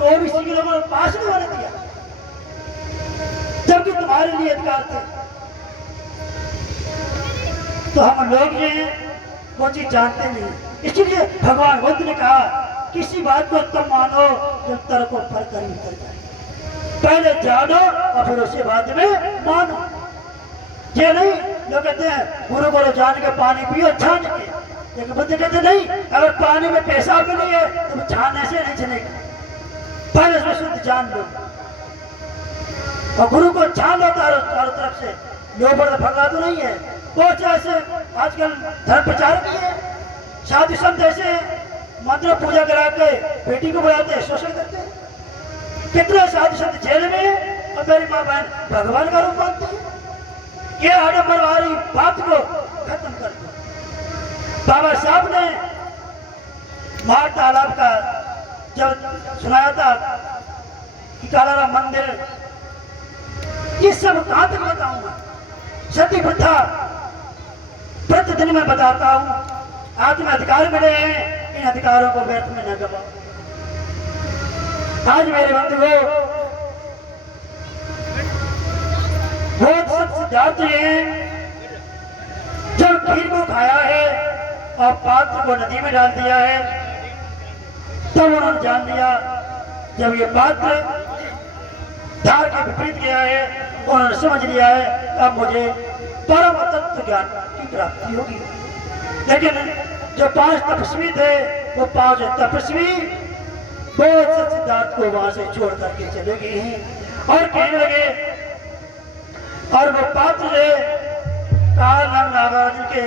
तो भी सिख लोगों ने पास नहीं होने दिया, जबकि तुम्हारे लिए अधिकार थे। तो हम लोग ये वो चीज जानते नहीं, इसलिए भगवान बुद्ध ने कहा किसी बात को तब मानो जब तर को फर कर उतर जाए, पहले जानो और फिर उसके बाद में मानो। ये नहीं लोग कहते हैं गुरु गुरु जान के पानी पियो छान के, लेकिन बुद्ध कहते नहीं, अगर पानी में पेशाब भी नहीं है तो छानने से नहीं चलेगा, पहले उसमें शुद्ध जान लो। और गुरु को छान लो चारों तरफ से, लोग बड़ा भगा तो नहीं है। कुछ ऐसे आजकल धर्म प्रचारक भी है, साधु संत ऐसे मंत्र पूजा करा के बेटी को बुलाते हैं, शोषण करते हैं। कितने साधु संत जेल में है और मेरी माँ बहन भगवान का रूप मानती है। ये आडम्बर वाली बात को खत्म कर दो। बाबा साहब ने मार तालाब का जब सुनाया था कि कालाराम मंदिर, ये सब कहां तक बताऊंगा। सती प्रथा प्रतिदिन मैं बताता हूं, आज में अधिकार मिले हैं, इन अधिकारों को व्यर्थ में न गवाओ। आज मेरे बंधुओं, बहुत सब सिद्धांत हैं जो खीर को खाया है और पात्र को नदी में डाल दिया है, तब उन्होंने जान लिया जब ये पात्र धार के विपरीत गया है, उन्होंने समझ लिया है अब मुझे परम तत्व ज्ञान की प्राप्ति होगी। लेकिन जो 5 तपस्वी थे वो 5 तपस्वी बहुत से सिद्धांत को वहां से छोड़ करके चले गए हैं और कहने लगे, और वो पात्र जो कालराम नागार्जुन के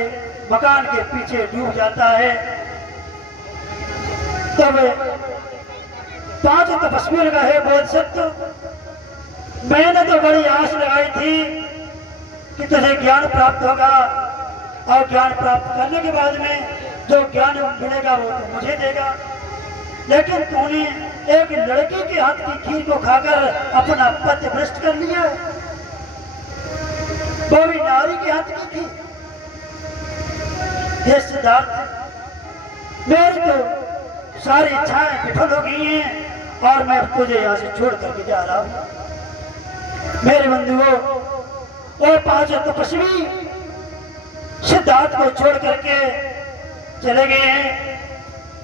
मकान के पीछे डूब जाता है। तब 5 तपस्वियों का है बोध सत्य, मैंने तो बड़ी आस लगाई थी कि तुझे ज्ञान प्राप्त होगा और ज्ञान प्राप्त करने के बाद में जो ज्ञान मिलेगा वो तो मुझे देगा, लेकिन तूने एक लड़के के हाथ की खीर को खाकर अपना पति भ्रष्ट कर लिया है, वो भी नारी के हाथ की थी। ये सिद्धार्थ, मेरी तो सारी इच्छाएं विफल हो गई हैं और मैं तुझे यहाँ से छोड़ करके जा रहा हूँ। मेरे बंधुओं, और 5 तपस्वी सिद्धार्थ को छोड़ करके चले गए हैं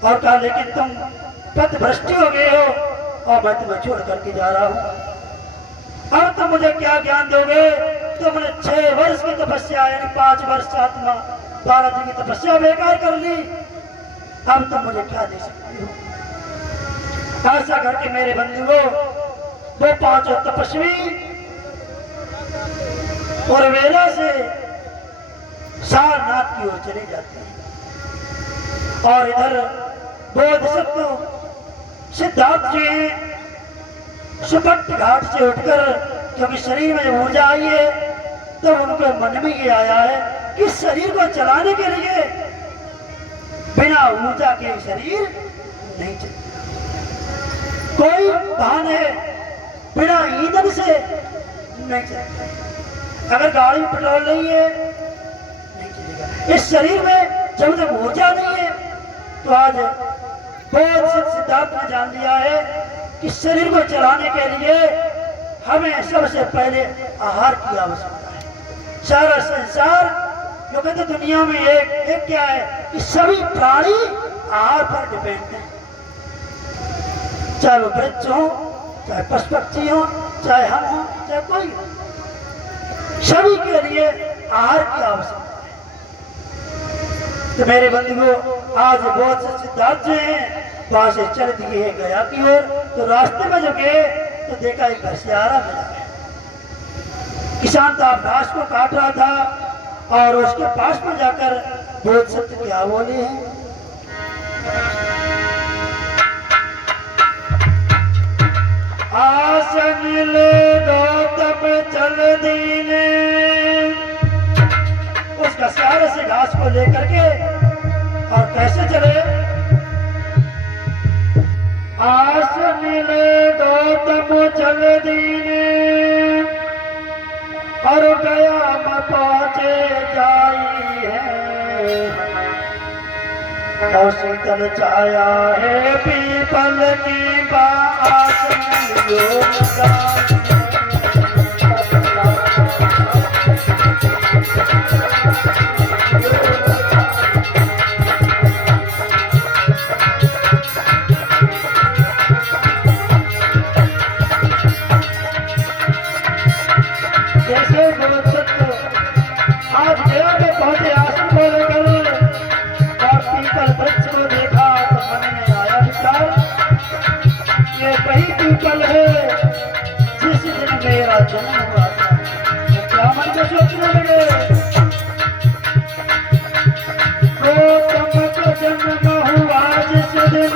और कहा लेकिन तुम पथभ्रष्ट हो गए हो और मैं तुम्हें छोड़ करके जा रहा हूं। अब तुम मुझे क्या ज्ञान दोगे? तुमने 6 वर्ष की तपस्या यानी 5 वर्ष 7 माह 12 दिन की तपस्या बेकार कर ली, अब तुम मुझे क्या दे सकते हो? ऐसा करके मेरे बंधुओं, वो 5 तपस्वी और वेला से सारनाथ की ओर चले जाते हैं और इधर बोधिसत्व सिद्धार्थ जी सुपट घाट से उठकर, क्योंकि शरीर में ऊर्जा आई है, तो उनके मन में ये आया है कि शरीर को चलाने के लिए बिना ऊर्जा के शरीर नहीं चलता। कोई बहाने बिना ईंधन से नहीं चलता। अगर गाड़ी में पेट्रोल नहीं है नहीं चलेगा। इस शरीर में जब तक ऊर्जा नहीं है, तो आज बहुत से सिद्धांत ने जान लिया है कि शरीर को चलाने के लिए हमें सबसे पहले आहार की आवश्यकता है। सारा संसार जो कहते दुनिया में एक क्या है कि सभी प्राणी आहार पर डिपेंड है, चाहे वो वृक्ष हो, चाहे पशु पक्षी हो, चाहे हम हो, चाहे कोई हो, सभी के लिए आहार की आवश्यकता है। तो मेरे बंधुओं, आज बहुत से सिद्धांत जो हैं वहां से चल दिए हैं गया की ओर। तो रास्ते में जब गए तो देखा एक घसियारा मिला है। किसान तो घास को काट रहा था और उसके पास में जाकर बोध सत्य क्या बोले हैं, आसन ले गौतम चल दीने। उस घसियारे से घास को लेकर के और कैसे चले, आसन ले गौतम चल दीने और गया में पहुंचे जाई है। और शीतल छाया है पीपल की बात योग का। जैसे गुरु सत्य आज गया में पहुंचे आश्रम को लेकर और पीपल वृक्ष को देखा तो मन में आया विचार, ये वही पीपल है जिस दिन मेरा जन्म हुआ था। तो क्या मन में सोचने लगे, गौतम का जन्म हुआ जिस दिन,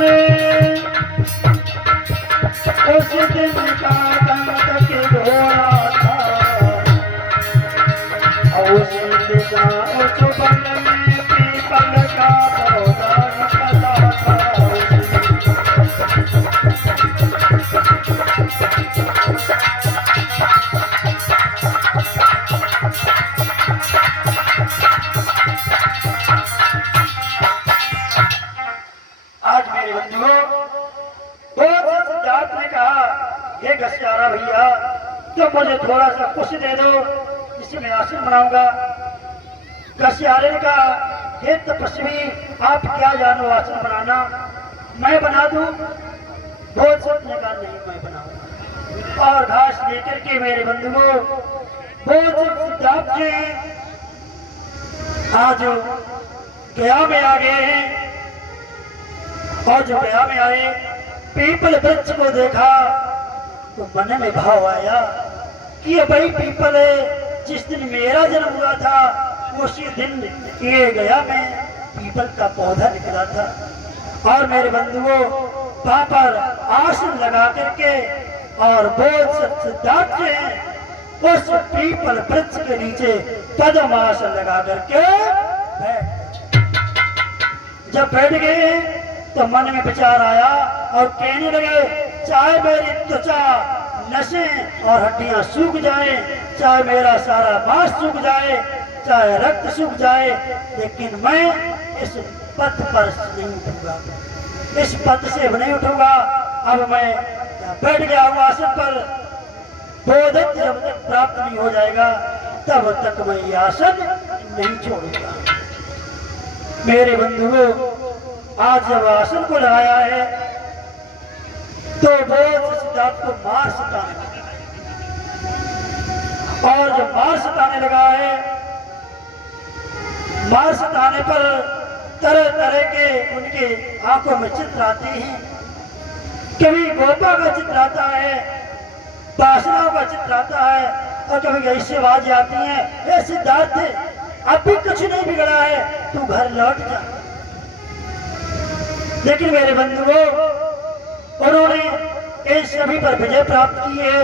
उस दिन का दंत के घोड़ा था। उस दिन उस वन में पीपल का पौधा निकला था। आज मेरे बंधुओं, सिद्धार्थ ने कहा, हे घसियारा भैया, तो मुझे थोड़ा सा कुछ दे दो, जिससे मैं आश्रम बनाऊंगा। घसियारे ने कहा, हे तपस्वी, आप क्या जानो आश्रम बनाना, मैं बना दूं। बोध ने कहा, नहीं मैं बनाऊंगा। और घास लेकर के मेरे बंधुओं, बोध सिद्धार्थ जी आज गया में आ गए हैं। और जो गया में आए, पीपल वृक्ष को देखा तो मन में भाव आया कि ये वही पीपल है जिस दिन मेरा जन्म हुआ था, उसी दिन ये गया में पीपल का पौधा निकला था। और मेरे बंधुओं, वहां पर आसन लगा करके और बोध सिद्धार्थ ने उस पीपल वृक्ष के नीचे पद्म आसन लगा करके जब बैठ गए तो मन में विचार आया और कहने लगे, चाहे मेरी त्वचा नसें और हड्डियां सूख जाए, चाहे मेरा सारा मांस सूख जाए, चाहे रक्त सूख जाए, लेकिन मैं इस पथ पर नहीं उठूंगा, इस पथ से नहीं उठूंगा। अब मैं बैठ गया हूँ आसन पर, बोधक जब तक प्राप्त नहीं हो जाएगा तब तक मैं ये आसन नहीं छोड़ूंगा। मेरे बंधुओं, आज जब आसन को लगाया है तो बोध सिद्धार्थ को मार सताने लगा। और जब मार सताने लगा है, मार सताने पर तरह तरह के उनके आंखों में चित्र आते हैं। कभी गोपा का चित्र आता है, बासनाओं का चित्र आता है, और कभी ऐसी आवाज आती है, हे सिद्धार्थ, अभी कुछ नहीं बिगड़ा है, तू घर लौट जा। लेकिन मेरे बंधुओं, उन्होंने इन सभी पर विजय प्राप्त की है।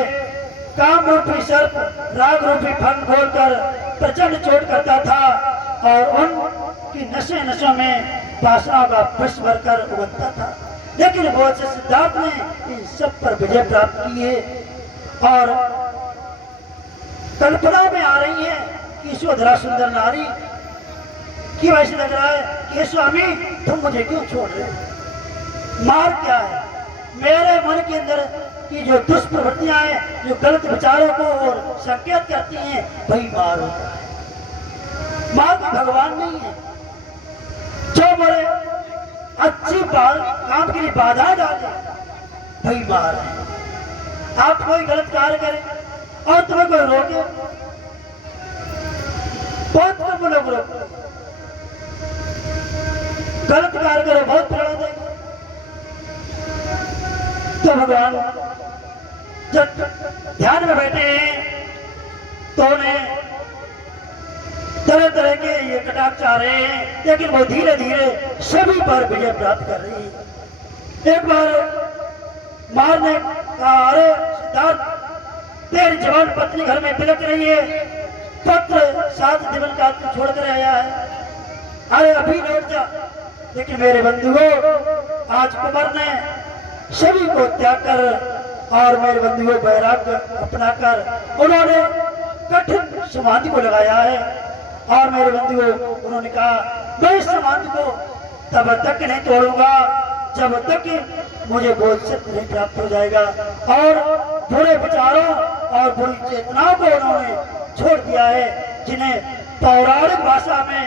काम रूपी सर्प राग रूपी फन खोलकर प्रचंड चोट करता था और उनकी नशे नशों में वासनाओं का विष भरकर उगलता था। लेकिन बहुत से सिद्धार्थ ने इन सब पर विजय प्राप्त की है। और कल्पना में आ रही है कि सुधरा सुंदर नारी कि वैसे लग रहा है कि स्वामी तुम मुझे क्यों छोड़ रहे हो, मार क्या है। मेरे मन के अंदर की जो दुष्प्रवृत्तियां हैं, जो गलत विचारों को और संकेत करती हैं, वही मार होता है। मार कोई भगवान नहीं है जो मेरे अच्छी काम के लिए बाधा डाले, वही मार है। आप कोई गलत कार्य करें और तुम्हें कोई रोके, बहुत कम लोग रोको, गलत कार्य करो बहुत प्रेरणा देगा। तो भगवान जब ध्यान में बैठे हैं तो उन्हें तरह तरह के ये कटाक्ष आ रहे हैं, लेकिन वो धीरे धीरे सभी पर विजय प्राप्त कर रही है। एक बार मार ने कहा, अरे सिद्धार्थ, तेरी जवान पत्नी घर में बिलक रही है, पत्र 7 जीवन का छोड़ कर आया है, अरे अभी लौट जा। लेकिन मेरे बंधुओं, आज कुमार ने सभी को त्याग कर और मेरे बंधुओं वैराग्य अपनाकर उन्होंने कठिन समाधि को लगाया है। और मेरे बंधुओं, उन्होंने कहा, मैं इस समाधि को तब तक नहीं तोड़ूंगा जब तक मुझे बोधचित्त नहीं प्राप्त हो जाएगा। और बुरे विचारों और बुरी चेतनाओं को उन्होंने छोड़ दिया है, जिन्हें पौराणिक भाषा में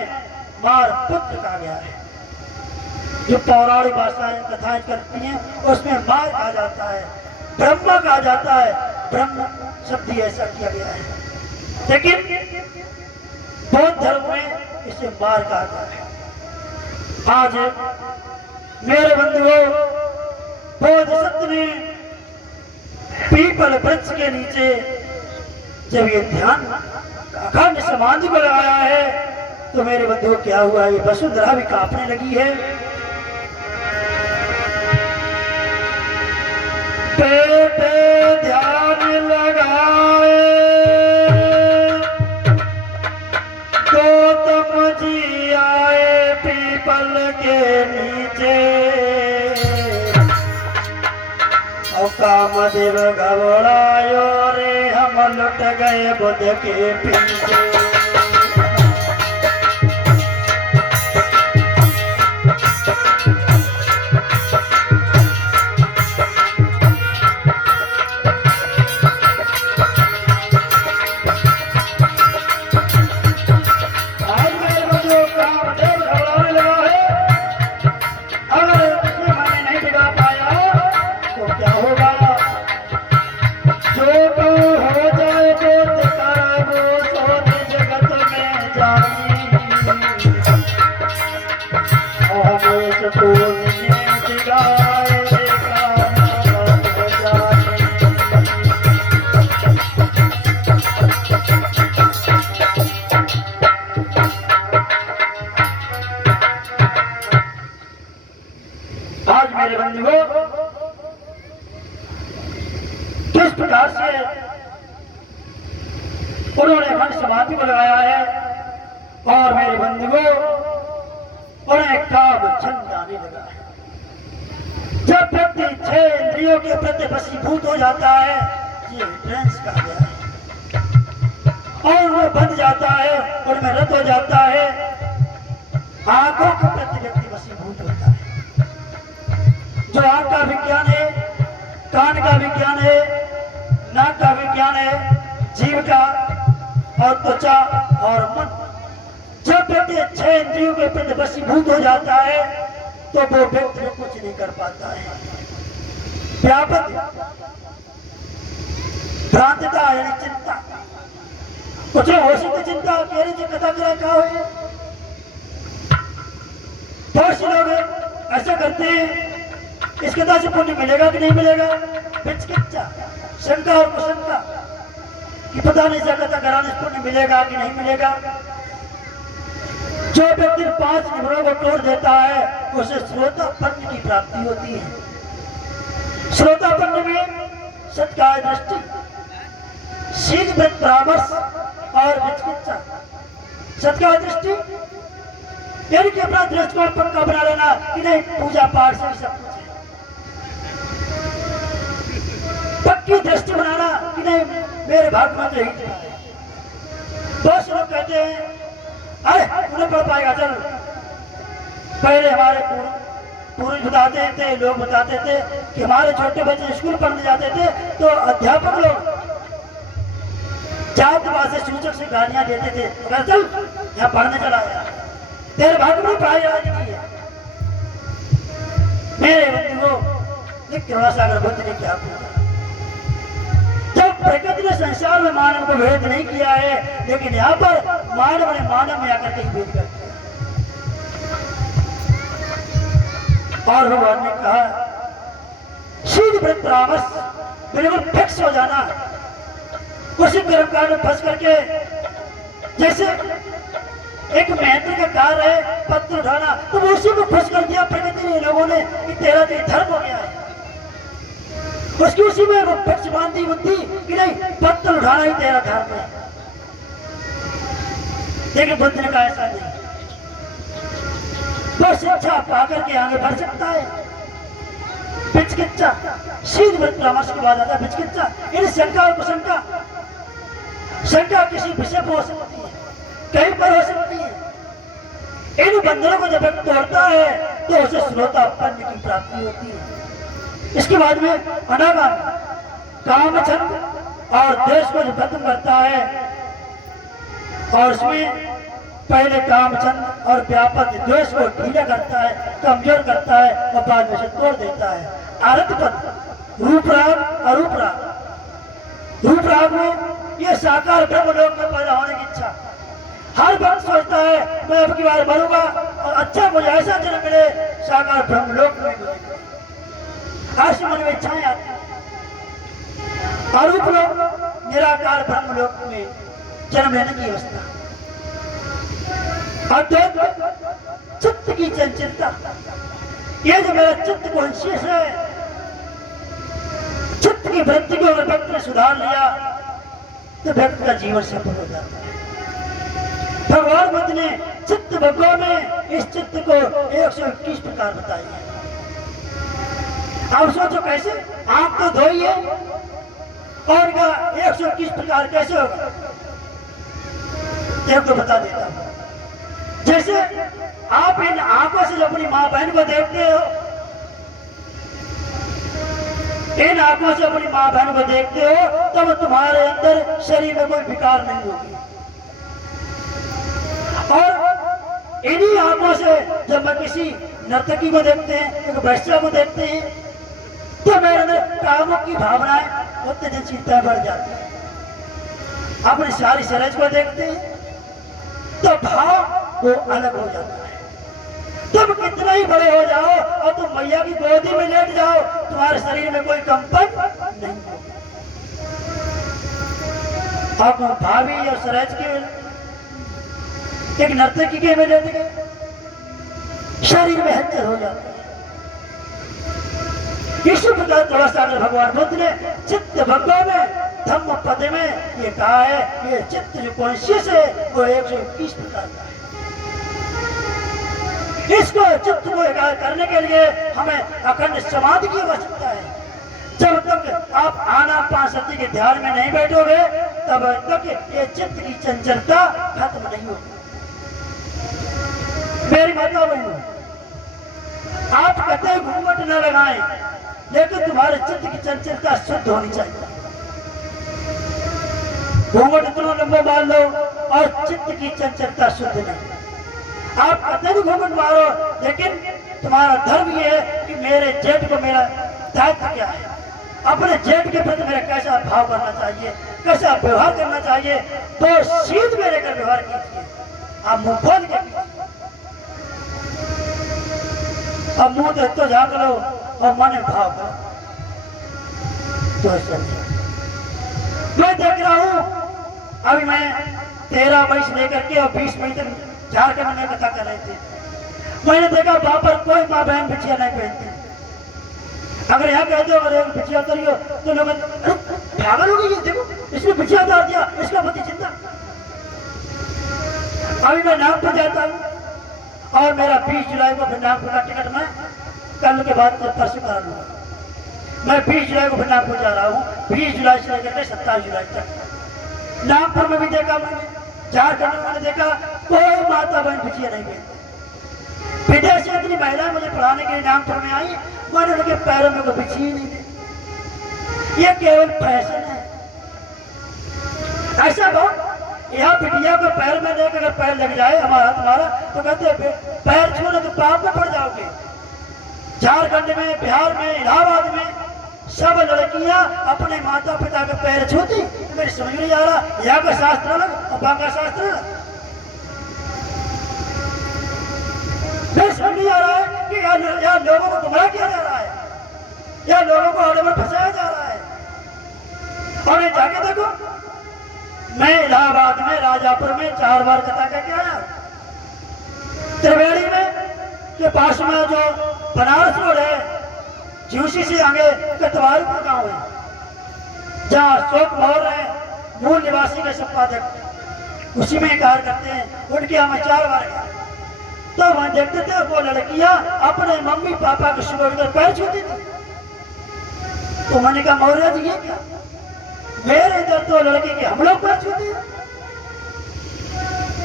मार पुत्र कहा गया है। जो पौराणिक भाषाएं कथाएं करती हैं उसमें मार कहा जाता है, ब्रह्मा कहा जाता है, ब्रह्म शब्द ही ऐसा किया गया है। लेकिन बौद्ध धर्म में इसे मार कहा गया है। आज मेरे बंधुओं, बोधिसत्व ने पीपल वृक्ष के नीचे जब ये ध्यान अखंड समाधि को लगाया है तो मेरे बंधुओं क्या हुआ, ये वसुंधरा भी कांपने लगी है। बेटे ध्यान लगाए गौतम जी आए पीपल के नीचे, और कामदेव घबरायो रे हम लुट गए बुद्ध के पीछे। आज मेरे बंधुओं, किस प्रकार से उन्होंने अखंड समाधि को लगाया है, और मेरे बंधुओं उन्हें काम छंद आने लगा है। जब व्यक्ति 6 इंद्रियों के प्रति वशीभूत हो जाता है, ये ट्रांस कहा गया है, और वो बंध जाता है, उनमें रत हो जाता है। आंखों के प्रति व्यक्ति वशीभूत होता है। जो आंख का विज्ञान है, कान का विज्ञान है, नाक का विज्ञान है, जीव का और त्वचा और मन, जब व्यक्ति 6 इंद्रियों के प्रति वशीभूत हो जाता है तो वो व्यक्ति कुछ नहीं कर पाता है। व्यापक भ्रांतता यानी चिंता, कुछ हो सकती चिंता मेरी जो कथा करा क्या हो, बहुत से लोग ऐसा करते हैं, इस कथा से पुण्य मिलेगा कि नहीं मिलेगा, विचिकित्सा, शंका और कुशंका कि पता नहीं से कथा कराने से पुण्य मिलेगा कि नहीं मिलेगा। जो व्यक्ति 5 निवरों को तोड़ देता है उसे श्रोतापन्न की प्राप्ति होती है। श्रोतापन्न में सत्काय दृष्टि, शीघ्र वृत्त परामर्श और विचिकित्सा। सत्काय दृष्टि यानी कि अपना दृष्टिकोण पक्का बना लेना कि नहीं पूजा पाठ से सब कुछ है, पक्की दृष्टि बनाना कि नहीं मेरे भाग में तो यही है। बहुत से लोग कहते हैं अरे उन्हें पढ़ पाएगा, चल। पहले हमारे पूर्वज बताते थे, लोग बताते थे कि हमारे छोटे बच्चे स्कूल पढ़ने जाते थे तो अध्यापक लोग जातिवाद से सूचक से गालियां देते थे, अगर चल यहाँ पढ़ने चला गया, तेरे भाग में पढ़ाई आज की है। मेरे बंधुओं, करुणासागर बुद्ध ने क्या पूछा, जब प्रकृति ने संसार में मानव को भेद नहीं किया है, लेकिन यहाँ पर मानव ने मानव में आकर के भेद कर दिया। और भगवान ने कहा शीघ्र वृत्त परामर्श, बिल्कुल फिक्स हो जाना, उसी कर्मकांड में फंस करके, जैसे एक मेहनत का कार्य है पत्थर उठाना, तो वो उसी को फंस कर दिया प्रकृति ने, लोगों ने कि तेरा तो धर्म हो गया है। उसकी उसी में वो फिक्स बांधी बुद्धि कि नहीं पत्थर उठाना ही तेरा धर्म है। लेकिन बुद्ध ने कहा ऐसा नहीं, तो शिक्षा पा करके आगे बढ़ सकता है। विचिकित्सा, शीघ्र वृत्त परामर्श के बाद आता है विचिकित्सा, इन शंका और कुशंका। शंका किसी विषय पर हो सकती है, कहीं पर हो सकती है, इन बंधनों को जब तोड़ता है तो उसे श्रोता पुण्य की प्राप्ति होती है। इसके बाद में अनागामी कामचंद और देश को जो खत्म करता है और उसमें पहले कामचंद और व्यापक द्वेष को ढीला करता है, कमजोर करता है और बाद में से तोड़ देता है। आरत रूपराग अरूपराग। रूपराग में ये साकार ब्रह्म लोक में पैदा होने की इच्छा, हर वक्त सोचता है मैं अब की बार मरूंगा और अच्छा मुझे ऐसा जन्म मिले साकार ब्रह्म लोक में मिलेगा, ऐसी मन में इच्छाएं आती हैं। अरूप लोक निराकार ब्रह्म लोक में जन्म लेने की अवस्था। अद्वैत चित्त की चंचलता, ये जो मेरा चित्त कॉन्शियस है, चित्त की वृत्ति को अगर व्यक्ति ने सुधार लिया तो व्यक्ति का जीवन सफल हो जाता है। भगवान बुद्ध ने चित्त भगवान में इस चित्त को 121 प्रकार बताई है। आप सोचो कैसे, आंख तो धोई है और का 121 प्रकार कैसे होगा? एक तो बता देता हूं। जैसे आप इन आंखों से अपनी मां बहन को देखते हो, इन आंखों से अपनी मां बहन को देखते हो तब तुम्हारे अंदर शरीर में कोई विकार नहीं होगी। और इन्हीं आंखों से जब मैं किसी नर्तकी को देखते हैं, एक वैश्या को देखते हैं, तो मेरे अंदर कामों की भावनाएं उत्तेजित चिंता बढ़ जाती है। अपनी सारी सरज को देखते हैं तो भाव वो अलग हो जाता है। तुम कितना ही बड़े हो जाओ और तुम मैया की गोदी में लेट जाओ, तुम्हारे शरीर में कोई कंपन नहीं होगा। और भाभी और सरज के एक नर्तकी के में लेट गए, शरीर में हलचल हो जाती है। इसी प्रकार थोड़ा सा अगर भगवान बुद्ध ने चित्त भगवान में धम्म पद में ये कहा है, ये चित्त जो कॉन्शियस है वो 121 प्रकार का है। इसको चित्त को एकाग्र करने के लिए हमें अखंड समाधि की आवश्यकता है। जब तक आप आनापानसति के ध्यान में नहीं बैठोगे तब तक ये चित्त की चंचलता खत्म नहीं होगी। मेरी माता बहनों, आप कहते हैं घूंघट न लगाएं, लेकिन तुम्हारे चित्त की चंचलता शुद्ध होनी चाहिए। घूंघट इतना लंबा बांध लो और चित्त की चंचलता शुद्ध नहीं। आप कहते भी घूंघट मारो, लेकिन तुम्हारा धर्म ये है कि मेरे जेठ को मेरा दायित्व क्या है, अपने जेठ के प्रति मेरा कैसा भाव करना चाहिए, कैसा व्यवहार करना चाहिए, तो सीध मेरे का व्यवहार कीजिए। आप मुंह खोल के अब मुंह तो झाँक लो और मन भाव करो। तो मैं देख रहा हूं, अभी मैं 13 मई से लेकर के और 20 मई तक झारखंड में कथा कर रहे थे। मैंने देखा वहां पर कोई माँ बहन बिछिया नहीं पहनती। अगर यहाँ कहते हो अगर बिछिया उतरियो तो लोग पागल हो गई, देखो इसने बिछिया उतार दिया, इसका पति जिंदा। अभी मैं नागपुर जाता हूँ और मेरा 20 जुलाई को नागपुर का टिकट मैं कल के बाद परसों करा लूंगा। मैं 20 जुलाई को नागपुर जा रहा हूँ, 20 जुलाई से लेकर 27 जुलाई तक। नागपुर में भी देखा मैंने, झारखंड में मैंने देखा, कोई माता बहन बिछिया नहीं पहनती। विदेश से इतनी महिलाएं मुझे पढ़ाने के लिए नागपुर में आई, मैंने उनके पैरों में कोई बिछी नहीं दी। ये केवल फैशन है। ऐसा बहुत यहाँ बिटिया को पैर में लेकर अगर पैर लग जाए हमारा तुम्हारा तो कहते पैर छूने तो पाप में पड़ जाओगे। झारखंड में, बिहार में, इलाहाबाद में सब लड़कियां अपने माता पिता के पैर छूती। तो मेरी समझ नहीं आ रहा, यहाँ का शास्त्र अलग और वहां का शास्त्र अलग। मेरी समझ नहीं आ रहा है कि यहाँ लोगों को गुमराह किया जा रहा है, यहाँ लोगों को आड़े में फंसाया जा रहा है। और ये जाके देखो, मैं इलाहाबाद में, राजापुर में 4 बार कथा करके आया। त्रिवेणी में के पास में जो बनारस रोड है, झूसी से आगे कतवारीपुर गांव है, जहाँ अशोक मौर्य है मूल निवासी के संपादक, उसी में कार्य करते हैं। उनके यहाँ मैं 4 बार गया तो वहां देखते थे वो लड़कियां अपने मम्मी पापा के सुबह पैर छूती थी। तो मैंने कहा मौर्य जी ये क्या, मेरे इधर तो लड़की के हम लोग पैर छूते हैं,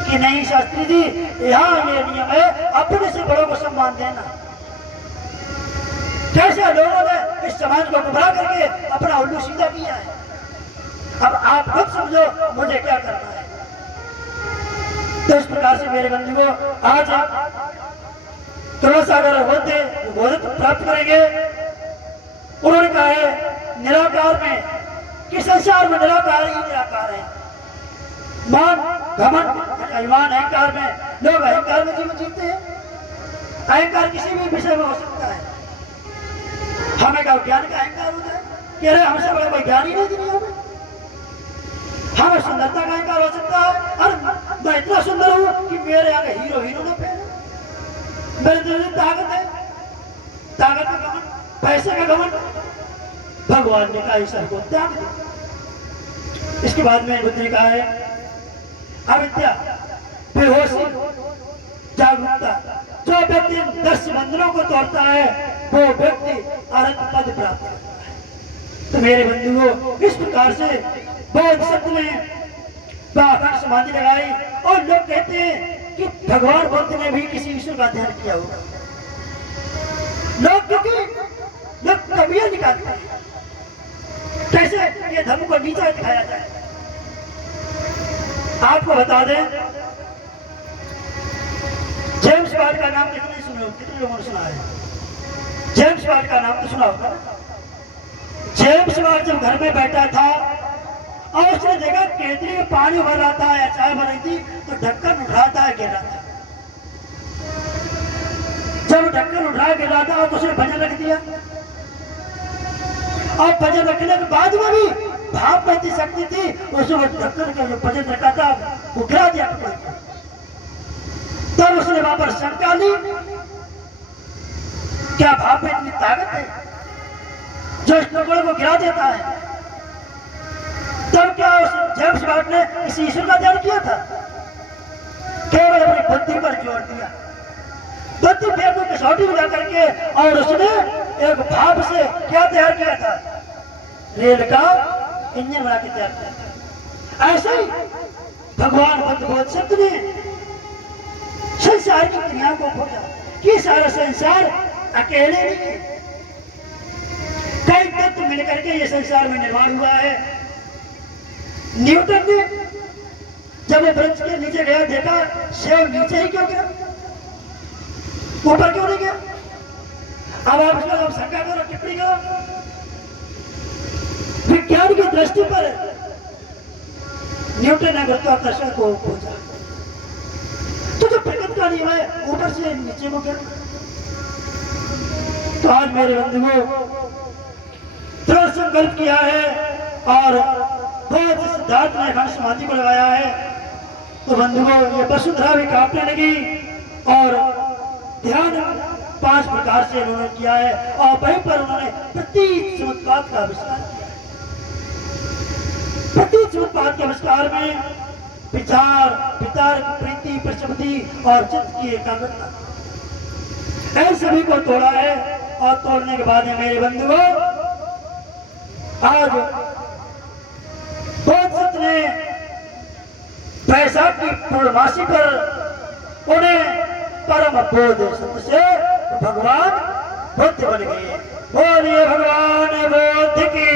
कि नहीं शास्त्री जी, यहाँ ये नियम है, अपने से बड़ों को सम्मान देना। कैसे लोगों ने इस समाज को गुमराह करके अपना उल्लू सीधा किया है। अब आप खुद समझो मुझे क्या करना है। तो इस प्रकार से मेरे बंधु को आज थोड़ा सा अगर होते बोध प्राप्त करेंगे। उन्होंने कहा है निराकार में कि संसार में निराकार ही निराकार है। मान घमंड अभिमान अहंकार में लोग अहंकार में जीवन जीते हैं। अहंकार किसी भी विषय में हो सकता है। हमें क्या ज्ञान का अहंकार हो जाए कि अरे हमसे बड़ा कोई ज्ञान ही नहीं दुनिया में। हमें सुंदरता का अहंकार हो सकता है, अरे मैं इतना सुंदर हूं कि मेरे आगे हीरो हीरो ना पहने। मेरे दिल में ताकत है, ताकत का घमंड, पैसे का घमंड। भगवान ने कहा इस को त्याग दो। इसके बाद में बुद्ध ने कहा है अविद्या, बेहोशी, जागरूकता। जो व्यक्ति 10 बंधनों को तोड़ता है वो व्यक्ति अनंत पद प्राप्त करता है। तो मेरे बंधुओं इस प्रकार से बौद्ध सत्य ने अखंड समाधि लगाई और लोग कहते हैं कि भगवान बुद्ध ने भी किसी ईश्वर का ध्यान किया होगा। लोग क्योंकि लोग कवियां निकालते हैं कैसे ये धर्म को नीचा दिखाया जाए। आपको बता दें जेम्स वाट का नाम कितने लोगों ने सुना है? जेम्स वाट का नाम तो सुना होगा। जेम्स वाट जब घर में बैठा था और उसने देखा केतली में पानी भर रहा था या चाय भर रही थी तो ढक्कन उठ रहा था गिर रहा था। जब ढक्कन उठ रहा गिर रहा था तो उसने भजन रख दिया और भजन रखने के बाद में भी भाप बहती शक्ति थी उसने ढक्कन का जो भजन रखा था वो गिरा दिया। तब उसने वहां पर शंका ली क्या भाप में इतनी ताकत है जो इस टुकड़े को गिरा देता है? तब क्या उस जेम्स वाट ने इस ईश्वर का ध्यान किया था? केवल अपनी बुद्धि पर जोर दिया। बुद्धि पे को कसौटी में जाकर के और उसने एक भाप से क्या तैयार किया था? रेल का इंजन बना के तैयार किया था। ऐसे ही भगवान बुद्ध बोधिसत्व ने संसार की क्रियाओं को खोजा कि सारा संसार अकेले नहीं है, कई तत्व मिलकर के ये संसार में निर्माण हुआ है। न्यूटन ने जब वो वृक्ष के नीचे गया देखा सेब नीचे ही क्यों गया, ऊपर क्यों नहीं गया? अब आप इसका शंका करो, टिप्पणी करो। विज्ञान की दृष्टि पर न्यूटन ने गुरुत्वाकर्षण को खोजा। तो जो प्रकृति का नियम है ऊपर से नीचे को गया। तो आज मेरे बंधुओं दृढ़ संकल्प किया है और बहुत सिद्धार्थ ने अखंड समाधि को लगाया है। तो बंधुओं ये वसुंधरा भी कांपने लगी और ध्यान 5 प्रकार से उन्होंने किया है और वहीं पर उन्होंने प्रतीक समुत्पाद का आविष्कार किया। प्रतीक समुत्पाद के आविष्कार में विचार, वितर्क, प्रीति, प्रशब्दी और चित्त की एकाग्रता इन सभी को तोड़ा है। और तोड़ने के बाद में मेरे बंधुओं आज बोधिसत्व ने वैशाख की पूर्णमासी पर उन्हें परम बोध सत्य से भगवान बुद्ध बन गए। बोलिए भगवान बुद्ध की।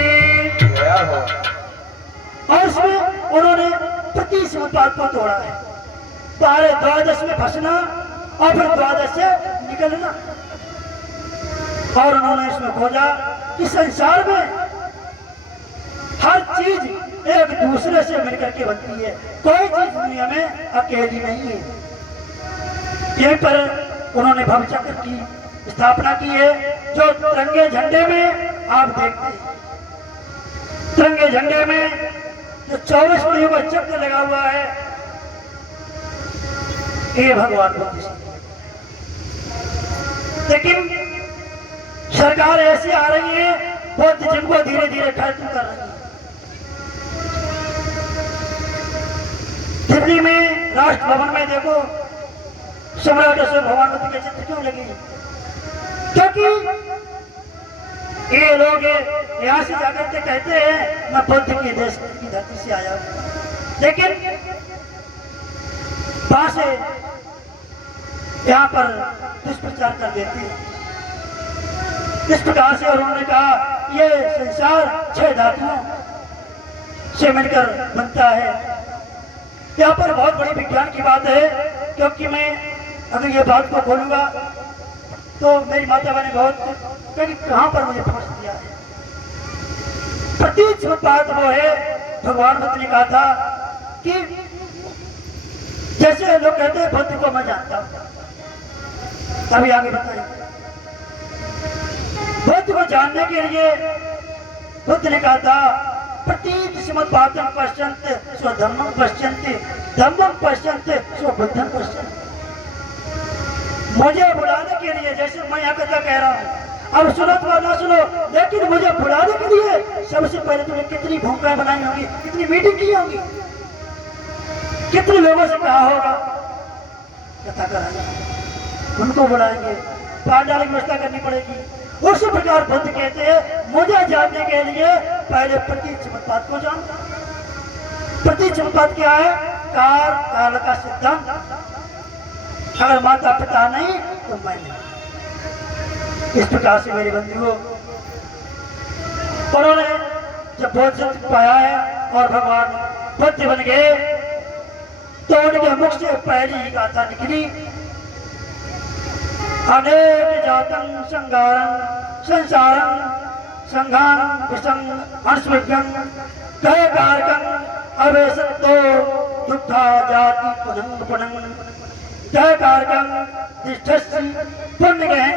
और उसमें उन्होंने प्रति समुत्पाद को तोड़ा है। पहले द्वादश में फंसना और फिर द्वादश से निकलना। और उन्होंने इसमें खोजा कि संसार में हर चीज एक दूसरे से मिलकर के बनती है, कोई चीज दुनिया में अकेली नहीं है। यहीं पर उन्होंने भव चक्र की स्थापना की है जो तिरंगे झंडे में आप देखते हैं। तिरंगे झंडे में जो 24 पहियों का चक्र लगा हुआ है ये भगवान बुद्ध। लेकिन सरकार ऐसी आ रही है बुद्ध जिनको धीरे धीरे खत्म कर रही है। दिल्ली में राष्ट्र भवन में देखो सम्राट अशोक भगवान बुद्ध के चित्र क्यों लगे? क्योंकि ये लोग यहाँ से जाकर के कहते हैं मैं बुद्ध के देश की धरती से आया हूं, लेकिन वहां से यहाँ पर दुष्प्रचार कर देते हैं। इस प्रकार से उन्होंने कहा ये संसार 6 धातुओं से मिलकर बनता है। यहाँ पर बहुत बड़ी विज्ञान की बात है, क्योंकि मैं अगर ये बात को खोलूंगा तो मेरी माता बहने बहुत कहीं कहां पर मुझे फंस दिया है। प्रतीक बात वो है, भगवान बुद्ध ने कहा था कि जैसे लोग कहते हैं बुद्ध को मैं जानता हूं, अभी आगे बताइए। बुद्ध को जानने के लिए बुद्ध ने कहा था प्रतीक स्मृतपातम पश्यन्त स्व धम्मं पश्यन्त धम्मं पश्यन्त स्व बुद्धं पश्यन्त। मुझे बुलाने के लिए, जैसे मैं यहाँ कथा कह रहा हूँ, अब सुनो तो ना सुनो, लेकिन मुझे बुलाने के लिए सबसे पहले तुमने कितनी भूमिकाएं बनाई होंगी, कितनी मीटिंग की होंगी, कितने लोगों से कहा होगा कथा कराएंगे, उनको बुलाएंगे, पांडाल की व्यवस्था करनी पड़ेगी। उसी प्रकार बुद्ध कहते हैं मुझे जानने के लिए पहले प्रतीक स्मृतपात को जान। प्रतीक स्मृतपात क्या है? काल का सिद्धांत। अगर माता पिता नहीं तो मैं नहीं। इस प्रकार से मेरे बंधुओं, उन्होंने जब बोध सत्य पाया है और भगवान बुद्ध बन गए तो उनके मुख से पहली ही गाथा निकली, अनेक जातं संगारं संसारं संघान विषं हर्षविघ्नं कहे कारकं अवेशतो दुग्धा जाति पुनः पुनः कहे कारकं तिष्ठसि पुण्यगहन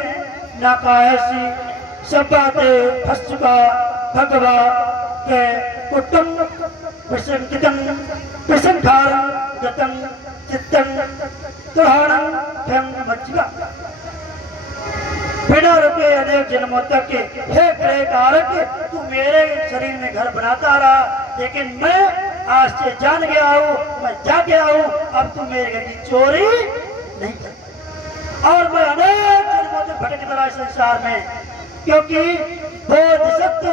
नाकायसी सब बातें फंस चुका भगवा के कुटुम विसंकितम विसंखारं गतं चित्तं तुहाणं फं मज्जिका। बिना रुके अनेक जन्मों तक के हे ग्रह कारक, तू मेरे शरीर में घर बनाता रहा, लेकिन मैं आज से जान गया हूँ, मैं जा गया हूँ, अब तू मेरे घर की चोरी नहीं कर। और मैं अनेक जन्मों तक भटकता रहा संसार में, क्योंकि बोधिसत्व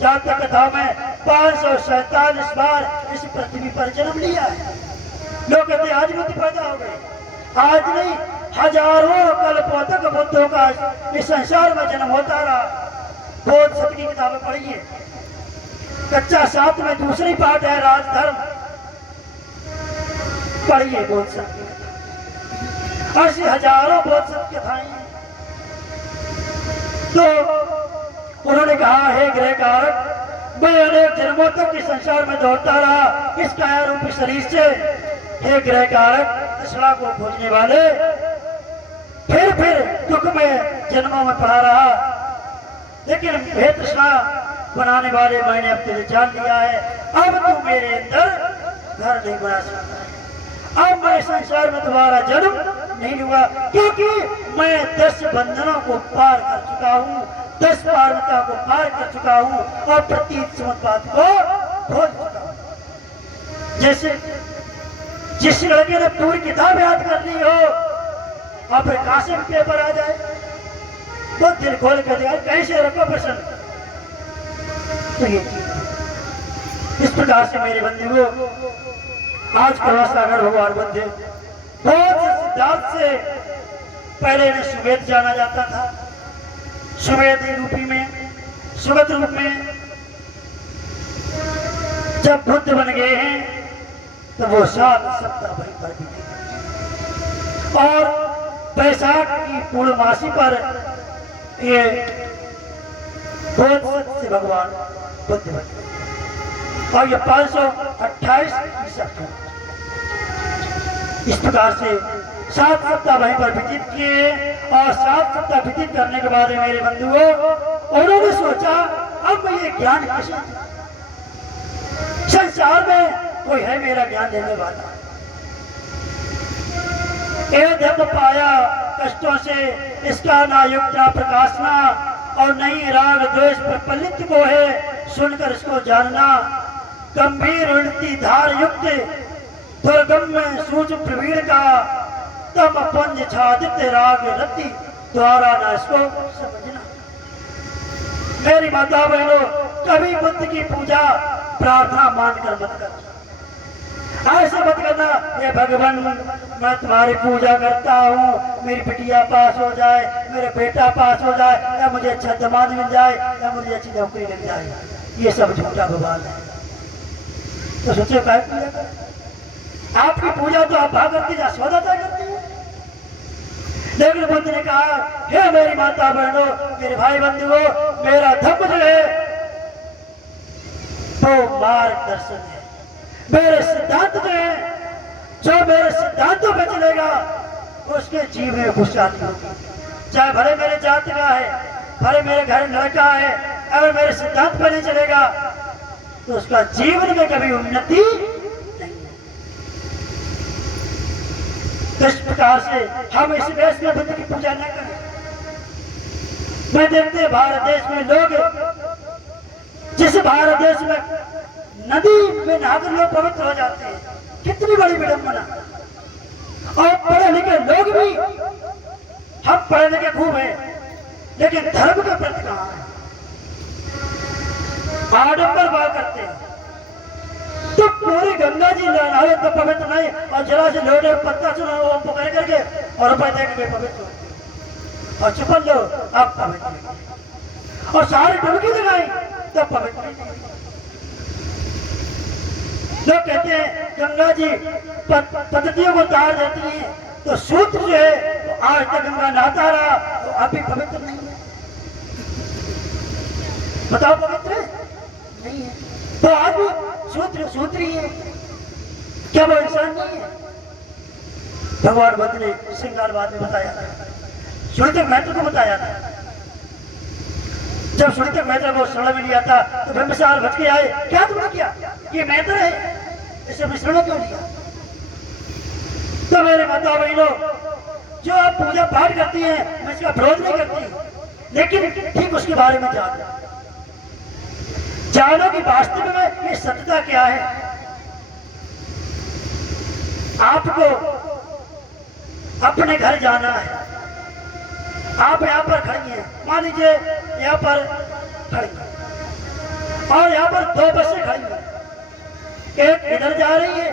जातक कथा में 547 बार इस पृथ्वी पर जन्म लिया है। लोग कहते आज बुद्ध पैदा हो गए, आज नहीं, हजारों कल्पों तक बुद्धों का इस संसार में जन्म होता रहा। बोध सत्य की किताबें पढ़िए, कच्चा 7 में दूसरी पाठ है राजधर्म, पढ़िए बोध सत्य। ऐसी हजारों बोध सत्य कथाएं। तो उन्होंने कहा हे ग्रह कारक, मैं अनेक जन्मों तक इस संसार में दौड़ता रहा इस काया रूपी शरीर से। हे ग्रह कारक, तृष्णा को खोजने वाले, फिर दुख में जन्मों में पड़ा रहा, लेकिन हे तृष्णा बनाने वाले, मैंने अब तुझे जान लिया है, अब तू मेरे अंदर घर नहीं बना सकता है। अब मैं संसार में दोबारा जन्म नहीं लूंगा, क्योंकि मैं 10 बंधनों को पार कर चुका हूँ, 10 पारता को पार कर चुका हूँ और प्रतीक स्मृतपात को खोज चुका हूँ। जैसे जिस लड़के ने पूरी किताब याद कर ली हो और फिर कहां से पेपर आ जाए, तो दिल खोल कर दिया कैसे रखो प्रश्न। तो ये इस प्रकार से मेरे बंधुओं, आज करुणा सागर भगवान बुद्ध बहुत से सिद्धांत से पहले इन्हें सुवेद जाना जाता था। सुवेद रूपी में, सुगत रूप में जब बुद्ध बन गए हैं तो वो 7 सप्ताह वहीं पर बीते और बैसाख की पूर्णमासी पर ये बोध सत्य से भगवान बुद्ध बन गए और ये 528 ईसा। इस प्रकार से 7 सप्ताह वहीं पर व्यतीत किए और 7 सप्ताह व्यतीत करने के बाद मेरे बंधुओं, उन्होंने सोचा अब ये ज्ञान कैसे, संसार में कोई है मेरा ज्ञान देने वाला। धर्म पाया कष्टों से, इसका ना युक्त ना प्रकाशना और नहीं राग द्वेष प्रपलित को है सुनकर इसको जानना। गंभीर उल्टी धार युक्त दुर्गम में सूच प्रवीण का तम पंज छादित राग रति द्वारा ना इसको समझना। मेरी माता बहनों, कभी बुद्ध की पूजा प्रार्थना मानकर मत कर। ऐसे मत करना, ये भगवान मैं तुम्हारी पूजा करता हूँ, मेरी बिटिया पास हो जाए, मेरा बेटा पास हो जाए, या मुझे अच्छा दामाद मिल जाए, या मुझे अच्छी नौकरी लग जाए। ये सब झूठा भगवान है। तो सोचो क्या पूजा कर, आपकी पूजा तो आप भाग करती यशोदा करती है। लेकिन बुद्ध ने कहा, हे मेरी माता बहनों, मेरे भाई बंधुओं, मेरा धर्म जो है वो मार्गदर्शन है, मेरे सिद्धांत जो है, जो मेरे सिद्धांतों पे चलेगा उसके जीवन में खुशहाली होगी। चाहे भले मेरे जाति का है, भले मेरे घर लड़का है, अगर मेरे सिद्धांत पर नहीं चलेगा तो उसका जीवन में कभी उन्नति नहीं है। तो इस प्रकार से हम इस देश में बुद्ध की पूजा न करें। मैं देखते हैं भारत देश में लोग, जिस भारत देश में नदी में नहाकर लोग पवित्र हो जाते हैं, कितनी बड़ी विडंबना। और पढ़े लिखे लोग भी, हम पढ़े लिखे खूब हैं, लेकिन धर्म के प्रति कहां है, आडंबर भाव करते हैं। तो पूरी गंगा जी नहावे तो पवित्र नहीं, और जरा से लोटे पत्ता चुना वो पकड़ करके और ऊपर देख के पवित्र होते, और चुपन लो आप पवित्र, और सारी डुबकी लगाई तो पवित्र। लोग कहते हैं गंगा जी पद्धतियों को तार देती है, तो सूत्र जो है तो आज तक गंगा नहाता रहा तो अभी पवित्र नहीं है। बताओ पवित्र है? नहीं है। तो आज भी सूत्र ही है, क्या वो इंसान नहीं है? भगवान बुद्ध ने श्रृंगारवाद में बताया था, सुनीतक महत्व को बताया था। जब सुनीतक महत्व को शरण में लिया था तो बिंबिसार बच के आए, क्या तुमने किया, ये महत्व है, इसे विश्रण क्यों लिया? तो मेरे माता बहनों, जो आप पूजा पाठ करती हैं मैं इसका विरोध नहीं करती, लेकिन ठीक उसके बारे में जानो कि वास्तव में ये सत्यता क्या है। आपको अपने घर जाना है, आप यहाँ पर खड़ी हैं, मान लीजिए यहाँ पर खड़ी है, और यहाँ पर दो बसें खड़ी हैं, एक इधर जा रही है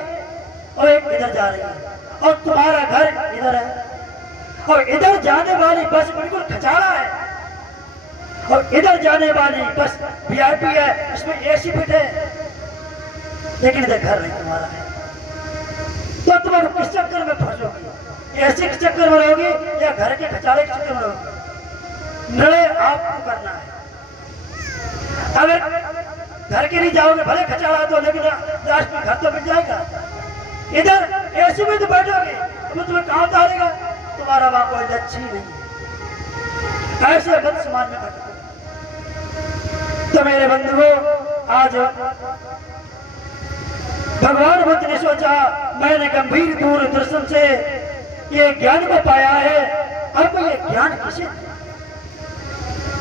और एक इधर जा रही है, और तुम्हारा घर इधर है, और इधर जाने वाली बस बिल्कुल खचारा है, और इधर जाने वाली बस वीआईपी है, इसमें एसी फिट है, लेकिन इधर घर नहीं तुम्हारा है। तो तुम किस चक्कर में फंसोगे, एसी के चक्कर में रहोगी या घर के खचारे के चक्कर में रहोगी? निर्णय आपको करना है। अगर घर के नहीं जाओगे, भले खचारा दो, लेकिन लास्ट में घर तो मिल जाएगा। इधर एसी में तो बैठोगे तो तुम्हें कहां उतारेगा, तुम्हारा वहां कोई लक्ष्य ही नहीं। ऐसे बद समाज में बैठो। तो मेरे बंधुओं, आज भगवान बुद्ध ने सोचा, मैंने गंभीर दूरदर्शन से ये ज्ञान को पाया है, अब ये ज्ञान किसे,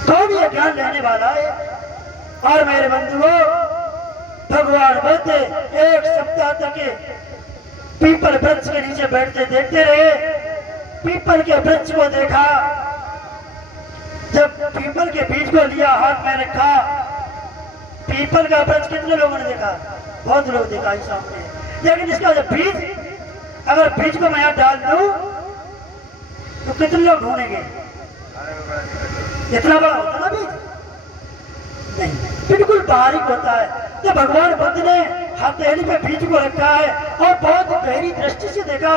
कौन ये ज्ञान लेने वाला है? और मेरे बंधुओं, भगवान बुद्ध 1 सप्ताह तक पीपल वृक्ष के नीचे बैठते देखते रहे। पीपल के वृक्ष को देखा, जब पीपल के बीज को लिया, हाथ में रखा, पीपल का वृक्ष कितने लोगों ने देखा? बहुत लोग देखा इस सामने। लेकिन इसका जब बीज, अगर बीज को मैं यहाँ डाल दूं तो कितने लोग ढूंढेंगे? इतना बड़ा होता ना बीज? नहीं, बिल्कुल बारीक होता है। तो भगवान बुद्ध ने हथेली पे बीज को रखा है और बहुत गहरी दृष्टि से देखा,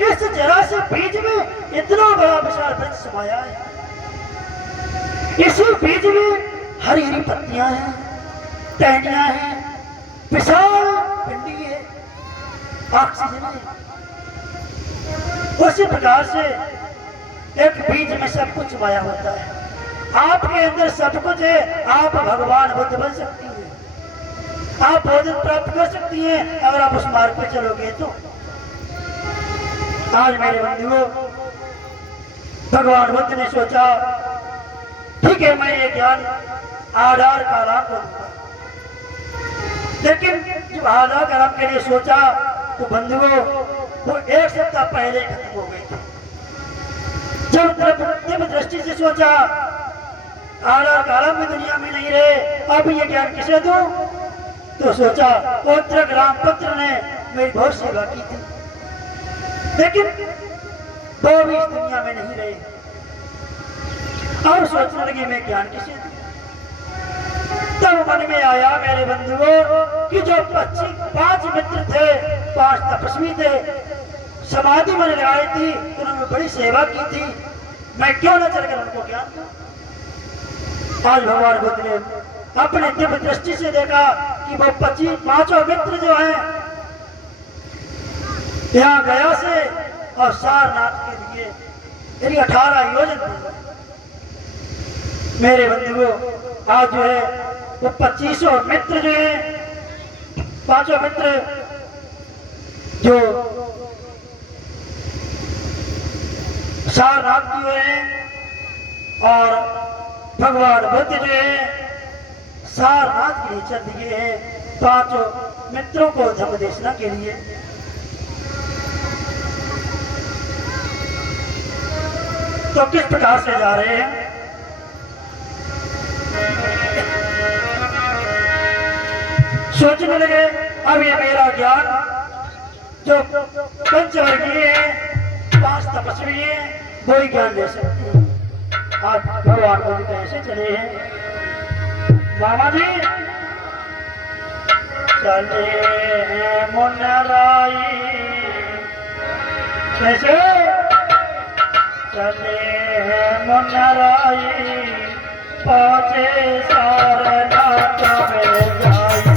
इस जरा से बीज में इतना बड़ा विशाल वृक्ष समाया है। इसी बीज में हरी हरी पत्तियां हैं, टहनियां हैं, विशाल पिंडी है, ऑक्सीजन है। उसी प्रकार से एक बीज में सब कुछ समाया होता है। आपके अंदर सब कुछ है, आप भगवान बुद्ध बन सकती हैं, आप बोध प्राप्त कर सकती हैं अगर आप उस मार्ग पे चलोगे तो। आज मेरे बंधुओं, भगवान बुद्ध ने सोचा, ठीक है मैं ये ज्ञान आधार कालाम को दूंगा, लेकिन जब आधार कालाम के लिए सोचा तो बंधुओं वो 1 सप्ताह पहले खत्म हो गई थी। जब दृष्टि से सोचा आधार कालाम भी दुनिया में नहीं रहे, अब ये ज्ञान किसे दूं? तो सोचा उत्तरक रामपुत्र ने मेरी बहुत सेवा की थी, लेकिन वो भी इस दुनिया में नहीं रहे। और सोचने लगी मैं ज्ञान किसे दूं। तब मन में आया मेरे बंधुओं कि जो 5 मित्र थे, 5 तपस्वी थे, समाधि में लगाई थी, उन्होंने बड़ी सेवा की थी, मैं क्यों न चलकर उनको ज्ञान दूं। आज भगवान बुद्ध ने अपने दिव्य दृष्टि से देखा कि वो 5 मित्र जो हैं यहाँ गया से और सारनाथ के लिए यदि 18 योजन दूर। मेरे बंधुओं, आज जो है वो 25 मित्र जो है, 5 मित्र जो सारनाथ की हुए हैं और भगवान बुद्ध जो है सारनाथ के लिए चल दिए हैं 5 मित्रों को धर्म देशना के लिए। तो किस प्रकार से जा रहे हैं? सोचने लगे अब ये मेरा ज्ञान जो पंचवर्गीय है, 5 तपस्वी है, वो ही ज्ञान दे सकते हैं। आज भगवान बुद्ध कैसे चले हैं? मामा जी चले हैं मुनराई, कैसे चले हैं मुनराई, पहुंचे सारनाथ में जाई।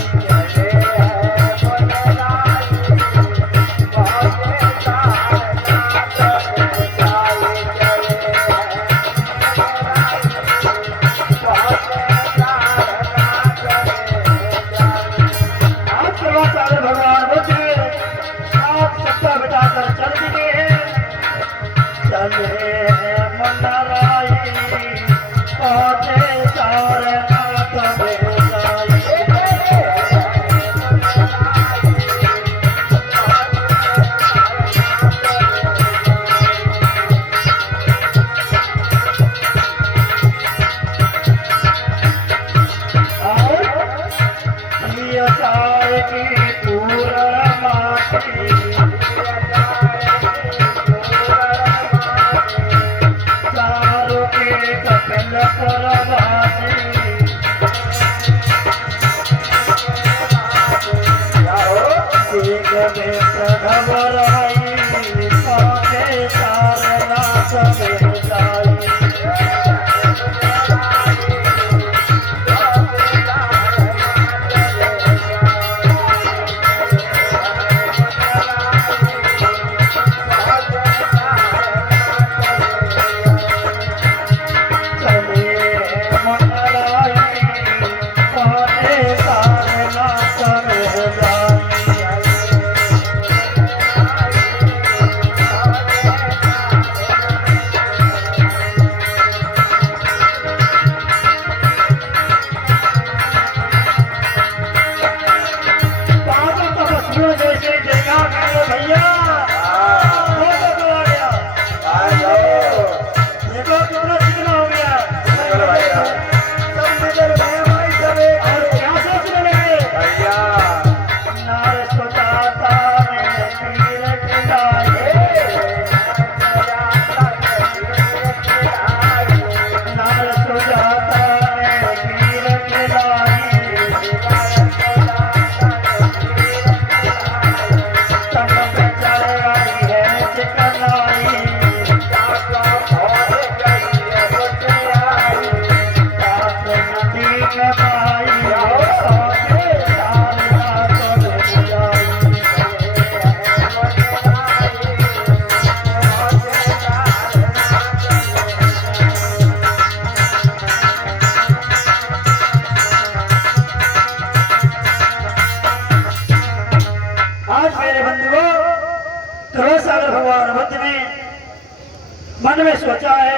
मन में सोचा है